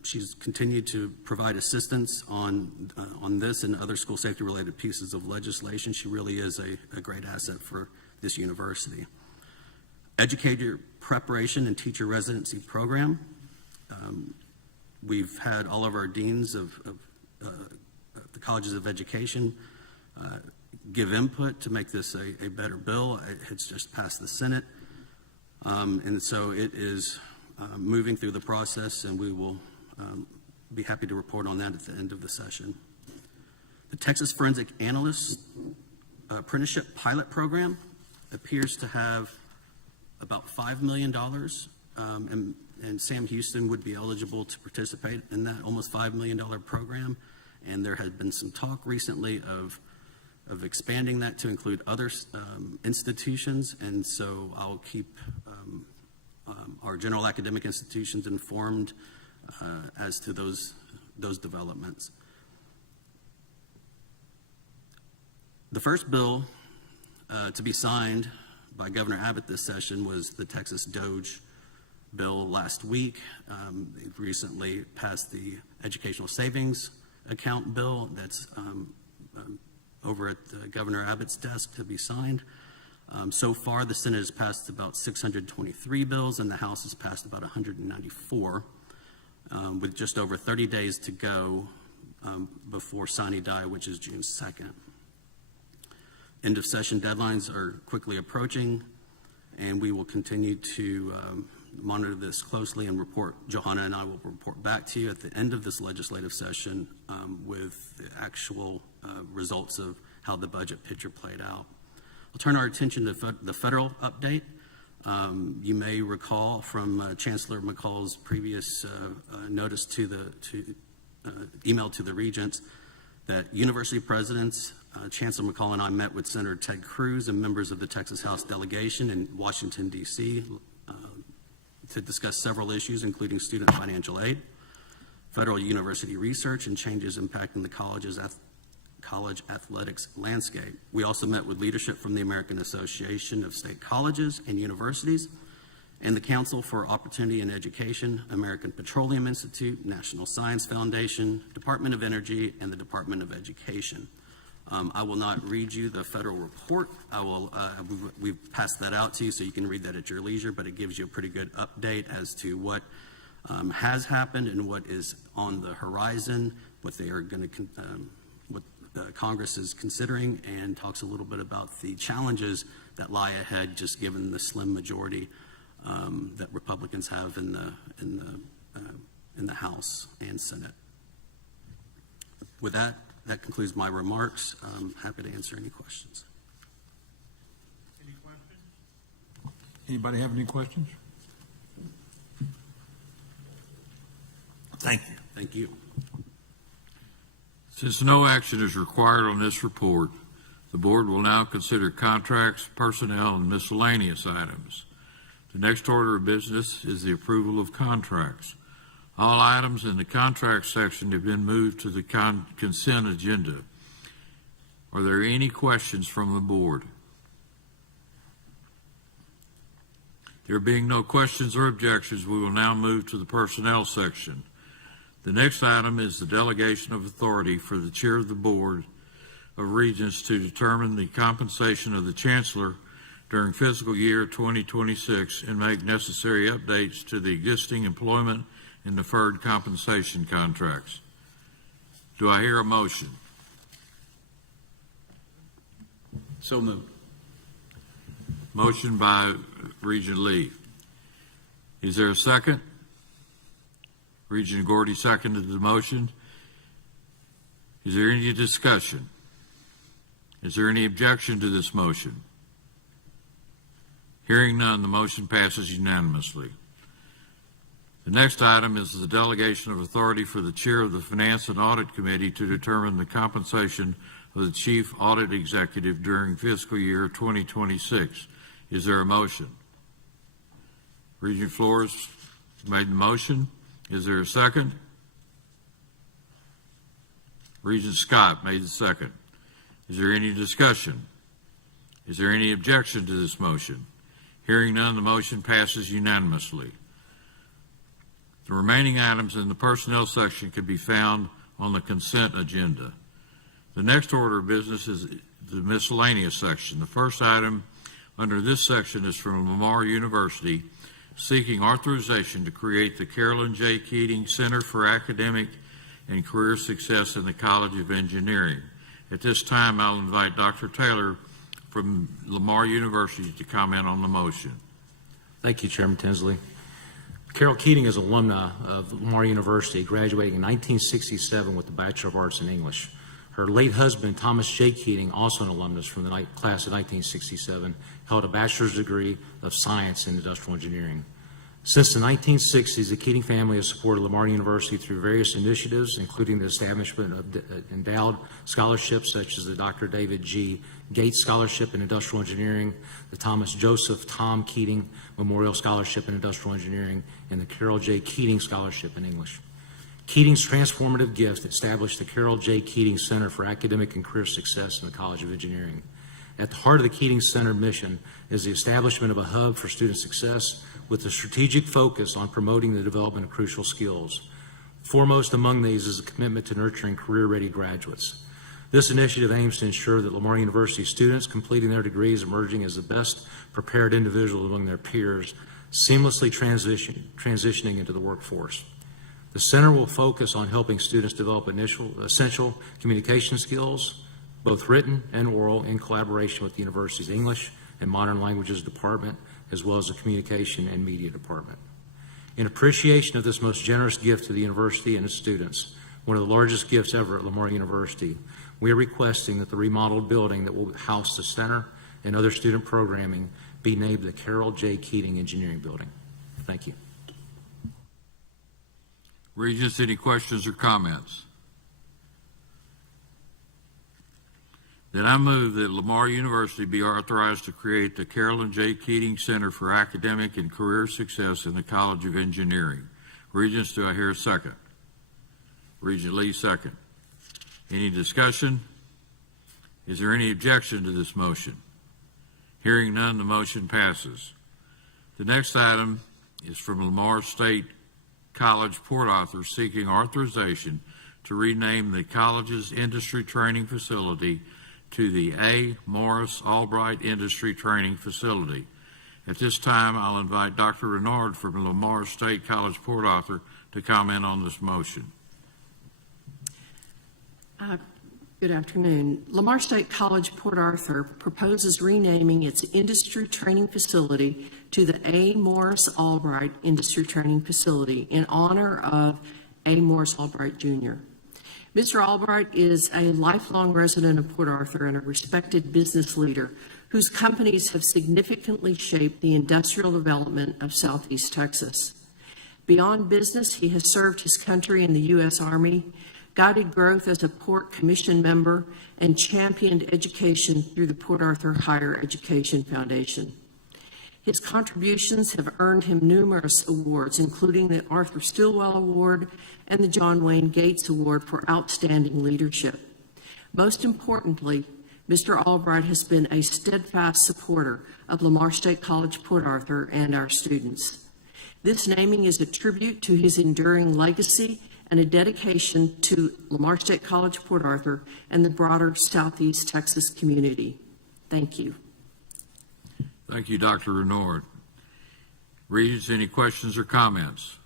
she's continued to provide assistance on this and other school safety related pieces of legislation. She really is a great asset for this university. Educator preparation and teacher residency program. We've had all of our deans of the colleges of education give input to make this a better bill. It's just passed the Senate. And so it is moving through the process, and we will be happy to report on that at the end of the session. The Texas Forensic Analyst Apprenticeship Pilot Program appears to have about $5 million, and Sam Houston would be eligible to participate in that almost $5 million program. And there has been some talk recently of expanding that to include other institutions, and so I'll keep our general academic institutions informed as to those developments. The first bill to be signed by Governor Abbott this session was the Texas Doge bill last week. It recently passed the Educational Savings Account bill that's over at Governor Abbott's desk to be signed. So far, the Senate has passed about 623 bills, and the House has passed about 194, with just over 30 days to go before sine die, which is June 2nd. End of session deadlines are quickly approaching, and we will continue to monitor this closely and report. Johanna and I will report back to you at the end of this legislative session with the actual results of how the budget picture played out. I'll turn our attention to the federal update. You may recall from Chancellor McCall's previous notice to email to the regents that university presidents, Chancellor McCall and I met with Senator Ted Cruz and members of the Texas House delegation in Washington, D.C. To discuss several issues, including student financial aid, federal university research, and changes impacting the college athletics landscape. We also met with leadership from the American Association of State Colleges and Universities and the Council for Opportunity in Education, American Petroleum Institute, National Science Foundation, Department of Energy, and the Department of Education. I will not read you the federal report. We've passed that out to you so you can read that at your leisure, but it gives you a pretty good update as to what has happened and what is on the horizon, what they are going to, what Congress is considering, and talks a little bit about the challenges that lie ahead, just given the slim majority that Republicans have in the House and Senate. With that, that concludes my remarks. I'm happy to answer any questions. Any questions? Anybody have any questions? Thank you. Thank you. Since no action is required on this report, the board will now consider contracts, personnel, and miscellaneous items. The next order of business is the approval of contracts. All items in the contract section have been moved to the consent agenda. Are there any questions from the board? There being no questions or objections, we will now move to the personnel section. The next item is the delegation of authority for the chair of the Board of Regents to determine the compensation of the chancellor during fiscal year 2026 and make necessary updates to the existing employment and deferred compensation contracts. Do I hear a motion? So moved. Motion by Regent Lee. Is there a second? Regent Gordy seconded the motion. Is there any discussion? Is there any objection to this motion? Hearing none, the motion passes unanimously. The next item is the delegation of authority for the chair of the Finance and Audit Committee to determine the compensation of the chief audit executive during fiscal year 2026. Is there a motion? Regent Flores made the motion. Is there a second? Regent Scott made the second. Is there any discussion? Is there any objection to this motion? Hearing none, the motion passes unanimously. The remaining items in the personnel section can be found on the consent agenda. The next order of business is the miscellaneous section. The first item under this section is from Lamar University, seeking authorization to create the Carolyn J. Keating Center for Academic and Career Success in the College of Engineering. At this time, I'll invite Dr. Taylor from Lamar University to comment on the motion. Thank you, Chairman Tinsley. Carol Keating is alumna of Lamar University, graduating in 1967 with the Bachelor of Arts in English. Her late husband, Thomas J. Keating, also an alumnus from the class of 1967, held a bachelor's degree of science in industrial engineering. Since the 1960s, the Keating family has supported Lamar University through various initiatives, including the establishment of endowed scholarships such as the Dr. David G. Gates Scholarship in Industrial Engineering, the Thomas Joseph Tom Keating Memorial Scholarship in Industrial Engineering, and the Carol J. Keating Scholarship in English. Keating's transformative gift established the Carol J. Keating Center for Academic and Career Success in the College of Engineering. At the heart of the Keating Center mission is the establishment of a hub for student success with a strategic focus on promoting the development of crucial skills. Foremost among these is a commitment to nurturing career-ready graduates. This initiative aims to ensure that Lamar University students completing their degrees emerging as the best prepared individuals among their peers, seamlessly transitioning into the workforce. The center will focus on helping students develop essential communication skills, both written and oral, in collaboration with the university's English and Modern Languages Department, as well as the Communication and Media Department. In appreciation of this most generous gift to the university and its students, one of the largest gifts ever at Lamar University, we are requesting that the remodeled building that will house the center and other student programming be named the Carol J. Keating Engineering Building. Thank you. Regents, any questions or comments? Then I move that Lamar University be authorized to create the Carolyn J. Keating Center for Academic and Career Success in the College of Engineering. Regents, do I hear a second? Regent Lee, second. Any discussion? Is there any objection to this motion? Hearing none, the motion passes. The next item is from Lamar State College Port Arthur, seeking authorization to rename the college's industry training facility to the A. Morris Albright Industry Training Facility. At this time, I'll invite Dr. Renard from Lamar State College Port Arthur to comment on this motion. Good afternoon. Lamar State College Port Arthur proposes renaming its industry training facility to the A. Morris Albright Industry Training Facility in honor of A. Morris Albright Jr. Mr. Albright is a lifelong resident of Port Arthur and a respected business leader whose companies have significantly shaped the industrial development of Southeast Texas. Beyond business, he has served his country in the U.S. Army, guided growth as a Port Commission member, and championed education through the Port Arthur Higher Education Foundation. His contributions have earned him numerous awards, including the Arthur Stillwell Award and the John Wayne Gates Award for Outstanding Leadership. Most importantly, Mr. Albright has been a steadfast supporter of Lamar State College Port Arthur and our students. This naming is a tribute to his enduring legacy and a dedication to Lamar State College Port Arthur and the broader Southeast Texas community. Thank you. Thank you, Dr. Renard. Regents, any questions or comments?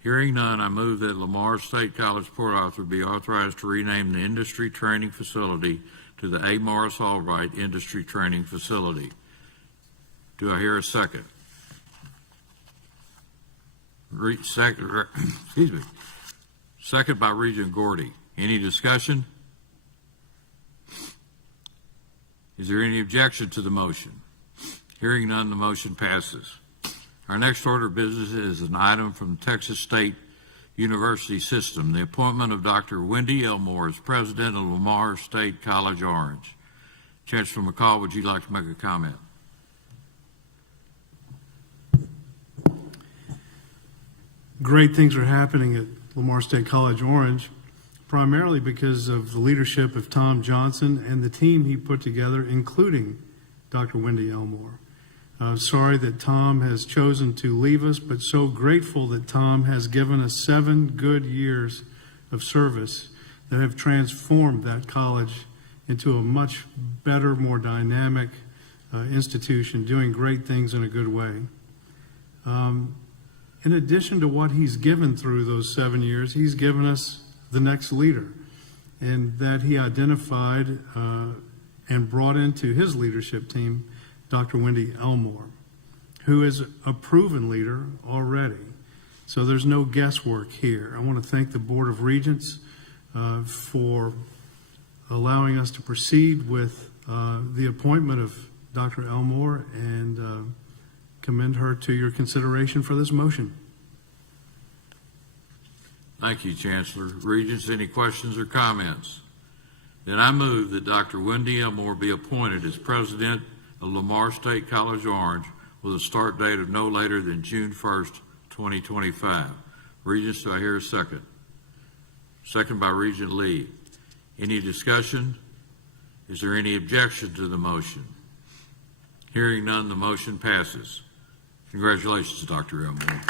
Hearing none, I move that Lamar State College Port Arthur be authorized to rename the industry training facility to the A. Morris Albright Industry Training Facility. Do I hear a second? Second by Regent Gordy. Any discussion? Is there any objection to the motion? Hearing none, the motion passes. Our next order of business is an item from the Texas State University System, the appointment of Dr. Wendy Elmore as president of Lamar State College Orange. Chancellor McCall, would you like to make a comment? Great things are happening at Lamar State College Orange, primarily because of the leadership of Tom Johnson and the team he put together, including Dr. Wendy Elmore. Sorry that Tom has chosen to leave us, but so grateful that Tom has given us 7 good years of service that have transformed that college into a much better, more dynamic institution, doing great things in a good way. In addition to what he's given through those 7 years, he's given us the next leader, and that he identified and brought into his leadership team Dr. Wendy Elmore, who is a proven leader already. So there's no guesswork here. I want to thank the Board of Regents for allowing us to proceed with the appointment of Dr. Elmore and commend her to your consideration for this motion. Thank you, Chancellor. Regents, any questions or comments? Then I move that Dr. Wendy Elmore be appointed as president of Lamar State College Orange with a start date of no later than June 1st, 2025. Regents, do I hear a second? Second by Regent Lee. Any discussion? Is there any objection to the motion? Hearing none, the motion passes. Congratulations, Dr. Elmore.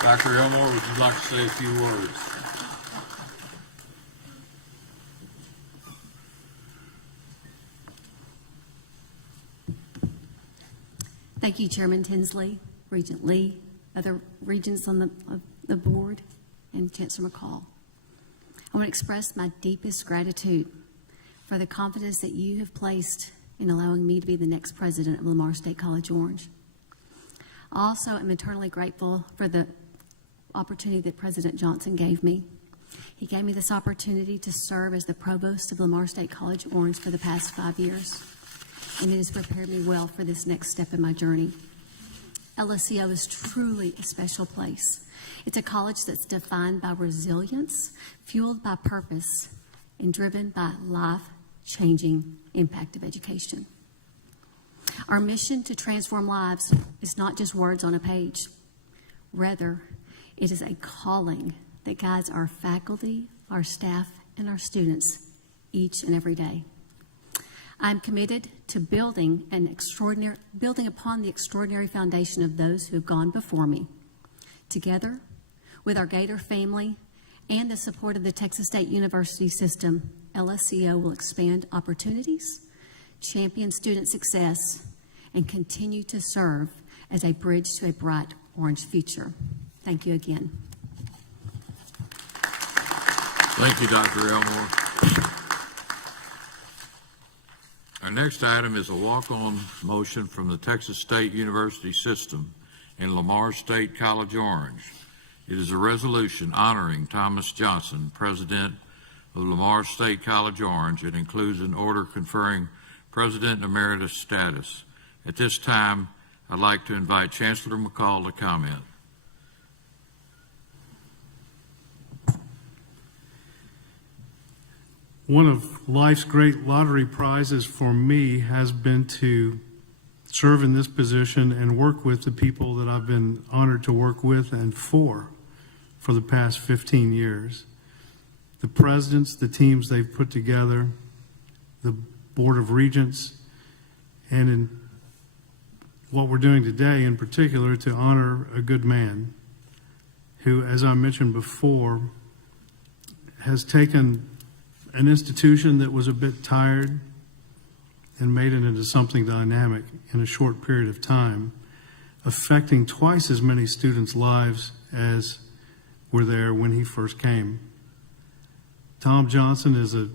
Dr. Elmore, would you like to say a few words? Thank you, Chairman Tinsley, Regent Lee, other regents on the board, and Chancellor McCall. I want to express my deepest gratitude for the confidence that you have placed in allowing me to be the next president of Lamar State College Orange. I also am eternally grateful for the opportunity that President Johnson gave me. He gave me this opportunity to serve as the provost of Lamar State College Orange for the past 5 years, and it has prepared me well for this next step in my journey. LSCO is truly a special place. It's a college that's defined by resilience, fueled by purpose, and driven by life-changing impact of education. Our mission to transform lives is not just words on a page. Rather, it is a calling that guides our faculty, our staff, and our students each and every day. I'm committed to building upon the extraordinary foundation of those who have gone before me. Together, with our Gator family and the support of the Texas State University System, LSCO will expand opportunities, champion student success, and continue to serve as a bridge to a bright orange future. Thank you again. Thank you, Dr. Elmore. Our next item is a walk-on motion from the Texas State University System in Lamar State College Orange. It is a resolution honoring Thomas Johnson, president of Lamar State College Orange. It includes an order conferring President Emeritus status. At this time, I'd like to invite Chancellor McCall to comment. One of life's great lottery prizes for me has been to serve in this position and work with the people that I've been honored to work with and for the past 15 years. The presidents, the teams they've put together, the Board of Regents, and in what we're doing today in particular to honor a good man who, as I mentioned before, has taken an institution that was a bit tired and made it into something dynamic in a short period of time, affecting twice as many students' lives as were there when he first came. Tom Johnson is a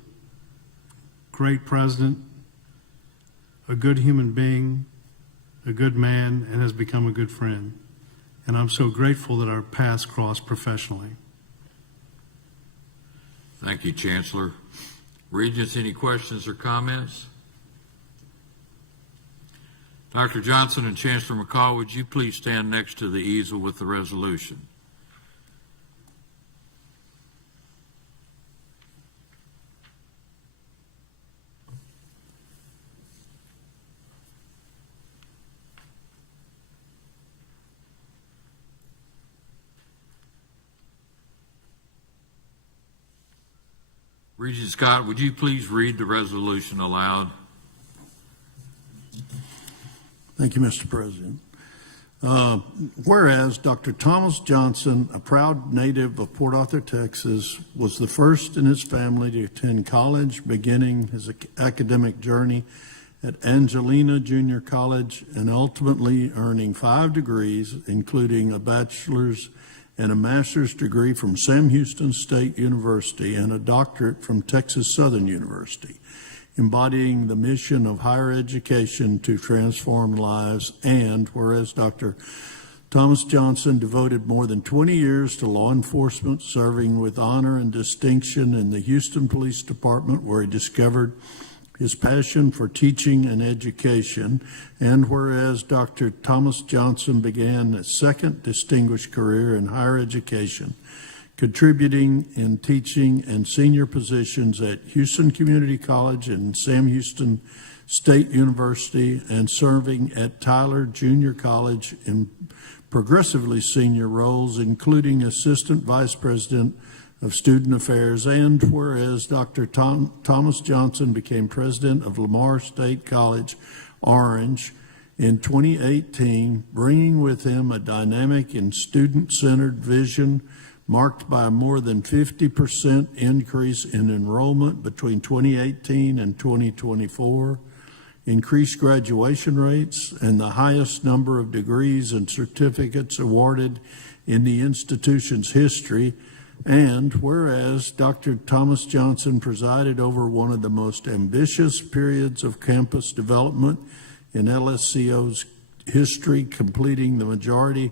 great president, a good human being, a good man, and has become a good friend. And I'm so grateful that our paths crossed professionally. Thank you, Chancellor. Regents, any questions or comments? Dr. Johnson and Chancellor McCall, would you please stand next to the easel with the resolution? Regent Scott, would you please read the resolution aloud? Thank you, Mr. President. Whereas Dr. Thomas Johnson, a proud native of Port Arthur, Texas, was the first in his family to attend college, beginning his academic journey at Angelina Junior College and ultimately earning 5 degrees, including a bachelor's and a master's degree from Sam Houston State University and a doctorate from Texas Southern University, embodying the mission of higher education to transform lives. And whereas Dr. Thomas Johnson devoted more than 20 years to law enforcement, serving with honor and distinction in the Houston Police Department, where he discovered his passion for teaching and education, and whereas Dr. Thomas Johnson began a second distinguished career in higher education, contributing in teaching and senior positions at Houston Community College and Sam Houston State University, and serving at Tyler Junior College in progressively senior roles, including Assistant Vice President of Student Affairs, and whereas Dr. Thomas Johnson became president of Lamar State College, Orange, in 2018, bringing with him a dynamic and student-centered vision marked by a more than 50% increase in enrollment between 2018 and 2024, increased graduation rates, and the highest number of degrees and certificates awarded in the institution's history. And whereas Dr. Thomas Johnson presided over one of the most ambitious periods of campus development in LSCO's history, completing the majority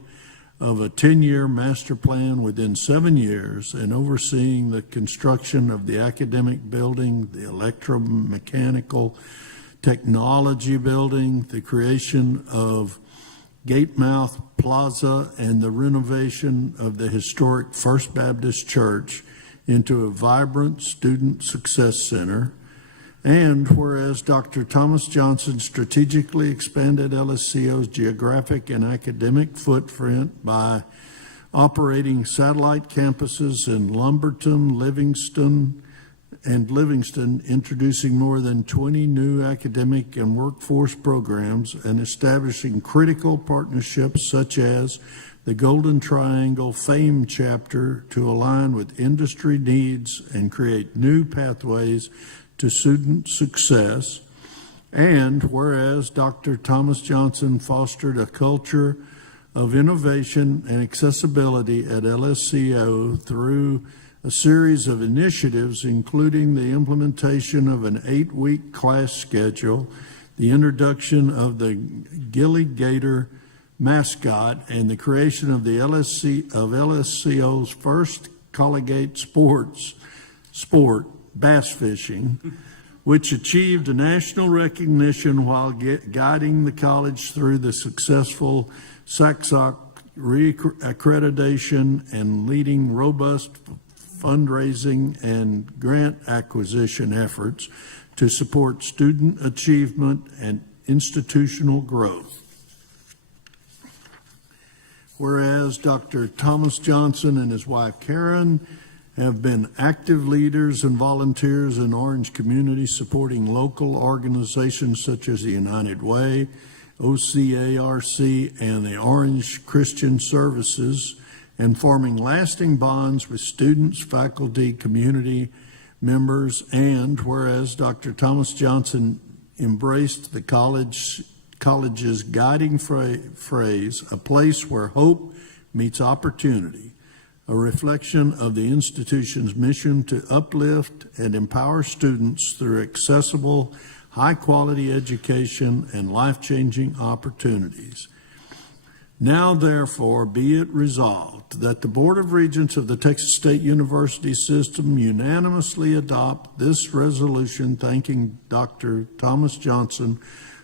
of a 10-year master plan within 7 years and overseeing the construction of the academic building, the electromechanical technology building, the creation of Gatemouth Plaza, and the renovation of the historic First Baptist Church into a vibrant student success center. And whereas Dr. Thomas Johnson strategically expanded LSCO's geographic and academic footprint by operating satellite campuses in Lumberton, Livingston, introducing more than 20 new academic and workforce programs, and establishing critical partnerships such as the Golden Triangle FAME chapter to align with industry needs and create new pathways to student success. And whereas Dr. Thomas Johnson fostered a culture of innovation and accessibility at LSCO through a series of initiatives, including the implementation of an 8-week class schedule, the introduction of the Gilly Gator mascot, and the creation of the LSCO's first collegiate sport, bass fishing, which achieved a national recognition while guiding the college through the successful SACSOC reaccreditation and leading robust fundraising and grant acquisition efforts to support student achievement and institutional growth. Whereas Dr. Thomas Johnson and his wife Karen have been active leaders and volunteers in Orange community, supporting local organizations such as the United Way, OCARC, and the Orange Christian Services, and forming lasting bonds with students, faculty, community members. And whereas Dr. Thomas Johnson embraced the college's guiding phrase, a place where hope meets opportunity, a reflection of the institution's mission to uplift and empower students through accessible, high-quality education and life-changing opportunities. Now, therefore, be it resolved that the Board of Regents of the Texas State University System unanimously adopt this resolution thanking Dr. Thomas Johnson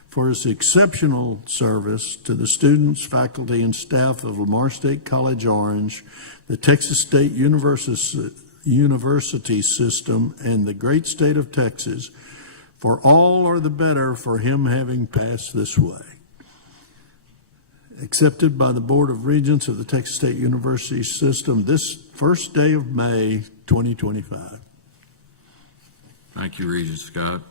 for his exceptional service to the students, faculty, and staff of Lamar State College Orange, the Texas State University System, and the great state of Texas, for all are the better for him having passed this way. Accepted by the Board of Regents of the Texas State University System this first day of May, 2025. Thank you, Regent Scott.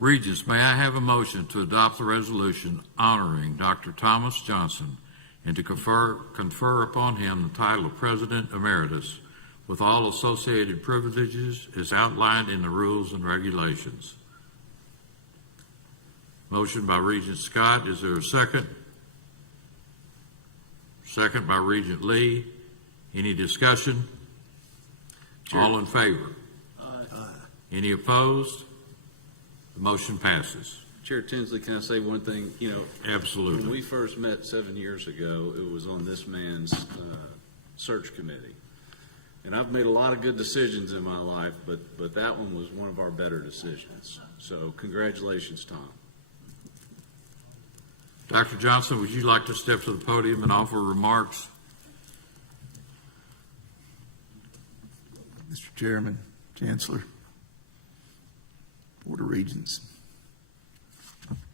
Regents, may I have a motion to adopt the resolution honoring Dr. Thomas Johnson and to confer upon him the title of President Emeritus with all associated privileges as outlined in the rules and regulations? Motion by Regent Scott. Is there a second? Second by Regent Lee. Any discussion? All in favor? Aye. Any opposed? The motion passes. Chair Tinsley, can I say one thing? Absolutely. When we first met 7 years ago, it was on this man's search committee. And I've made a lot of good decisions in my life, but that one was one of our better decisions. So congratulations, Tom. Dr. Johnson, would you like to step to the podium and offer remarks? Mr. Chairman, Chancellor, Board of Regents,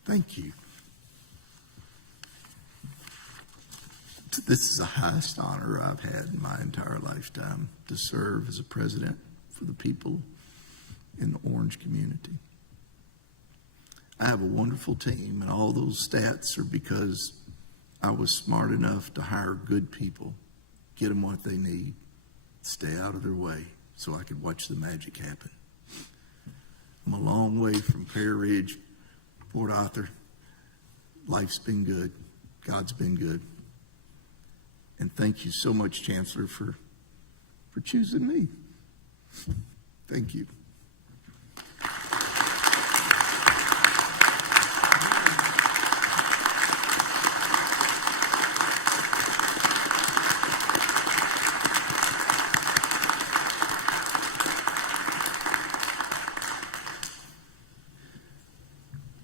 thank you. This is the highest honor I've had in my entire lifetime, to serve as a president for the people in the Orange community. I have a wonderful team, and all those stats are because I was smart enough to hire good people, get them what they need, stay out of their way so I could watch the magic happen. I'm a long way from Pear Ridge, Port Arthur. Life's been good. God's been good. And thank you so much, Chancellor, for choosing me. Thank you.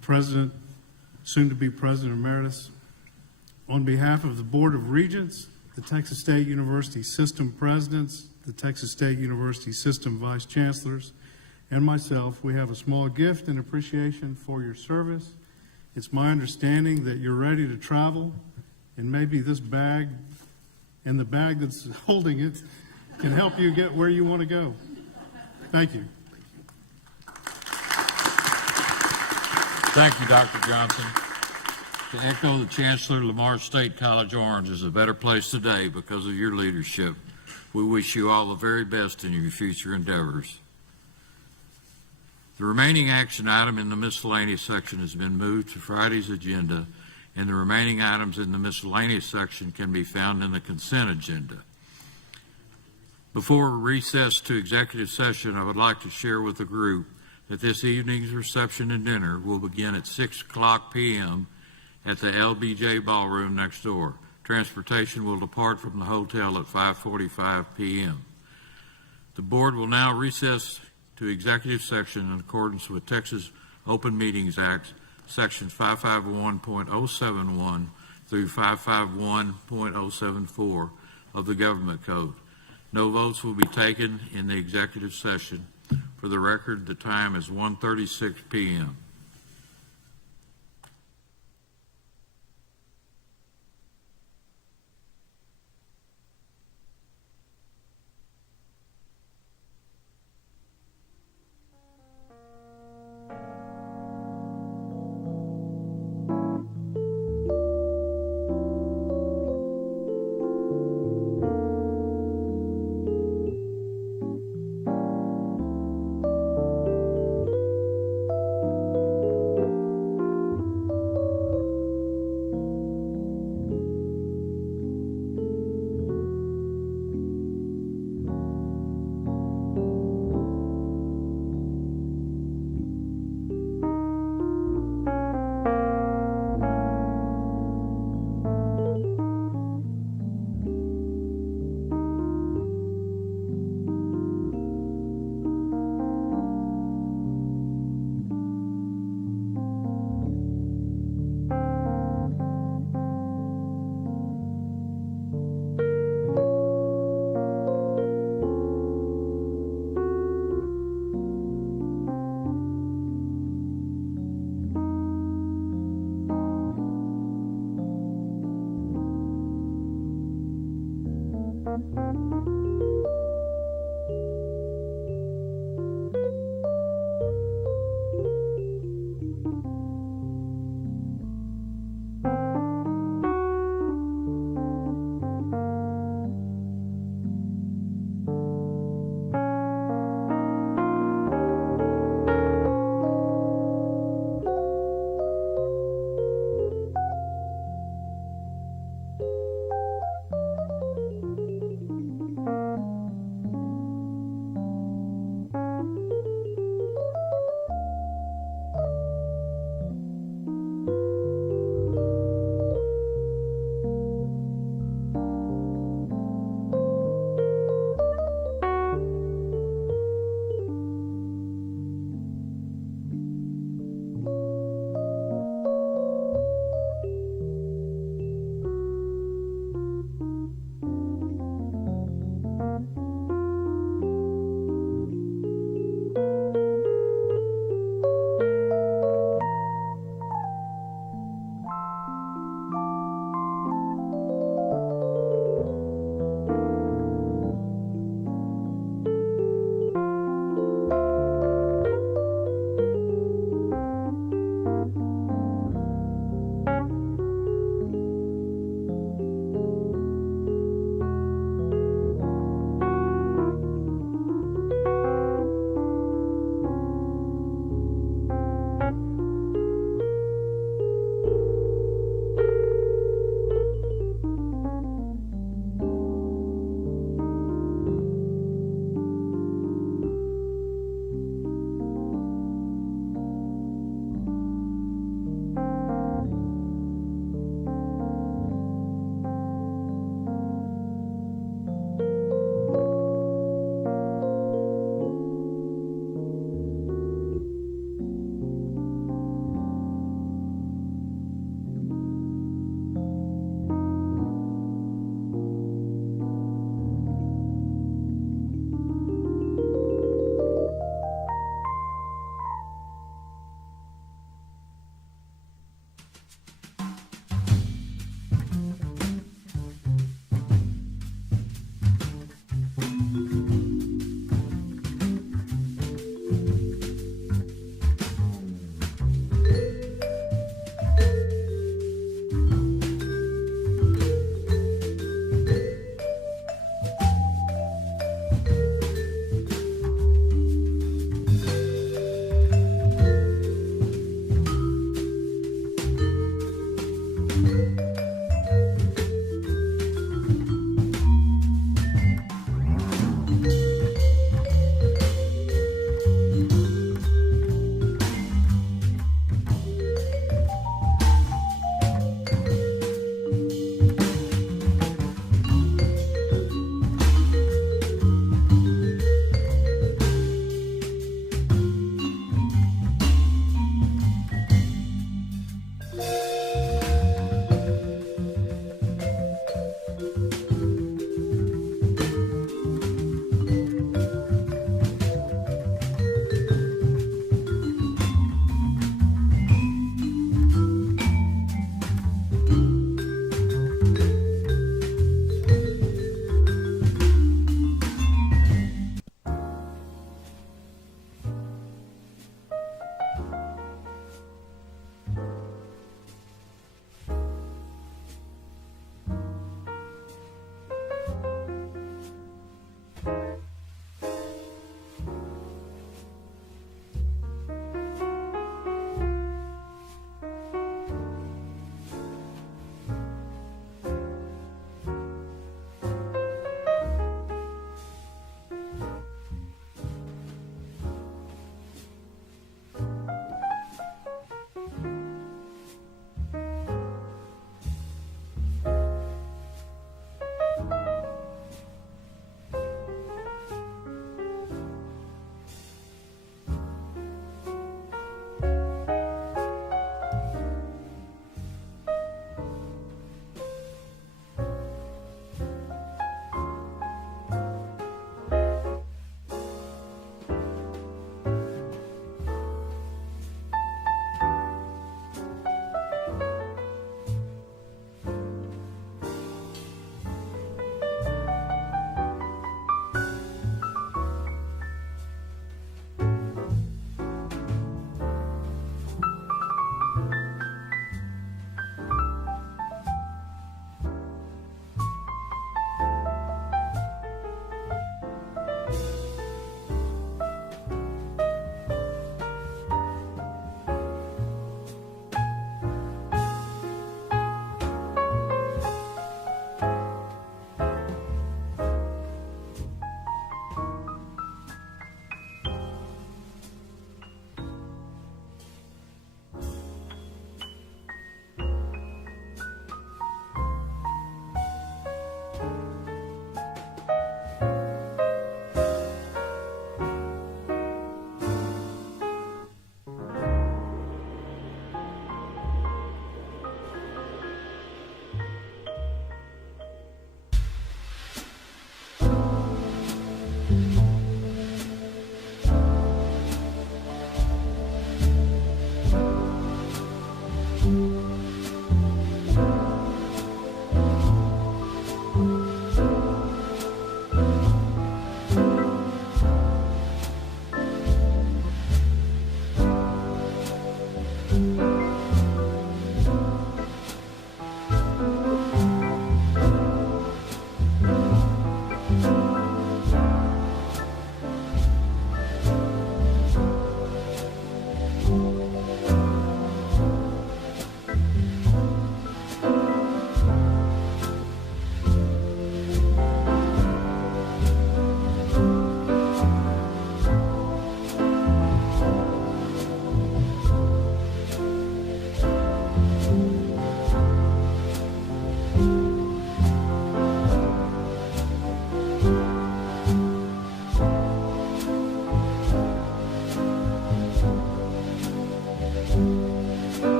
President, soon-to-be President Emeritus, on behalf of the Board of Regents, the Texas State University System Presidents, the Texas State University System Vice Chancellors, and myself, we have a small gift in appreciation for your service. It's my understanding that you're ready to travel, and maybe this bag and the bag that's holding it can help you get where you want to go. Thank you. Thank you, Dr. Johnson. To echo the Chancellor, Lamar State College Orange is a better place today because of your leadership. We wish you all the very best in your future endeavors. The remaining action item in the miscellaneous section has been moved to Friday's agenda, and the remaining items in the miscellaneous section can be found in the consent agenda. Before recess to executive session, I would like to share with the group that this evening's reception and dinner will begin at 6:00 p.m. at the LBJ Ballroom next door. Transportation will depart from the hotel at 5:45 p.m. The board will now recess to executive session in accordance with Texas Open Meetings Act, sections 551.071 through 551.074 of the Government Code. No votes will be taken in the executive session. For the record, the time is 1:36 p.m.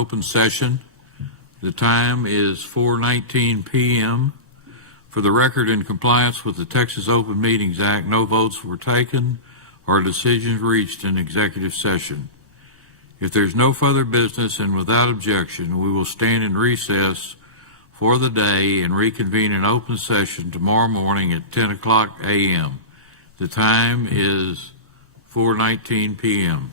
open session. The time is 4:19 p.m. For the record, in compliance with the Texas Open Meetings Act, no votes were taken or decisions reached in executive session. If there's no further business and without objection, we will stand in recess for the day and reconvene in open session tomorrow morning at 10 o'clock a.m. The time is 4:19 p.m.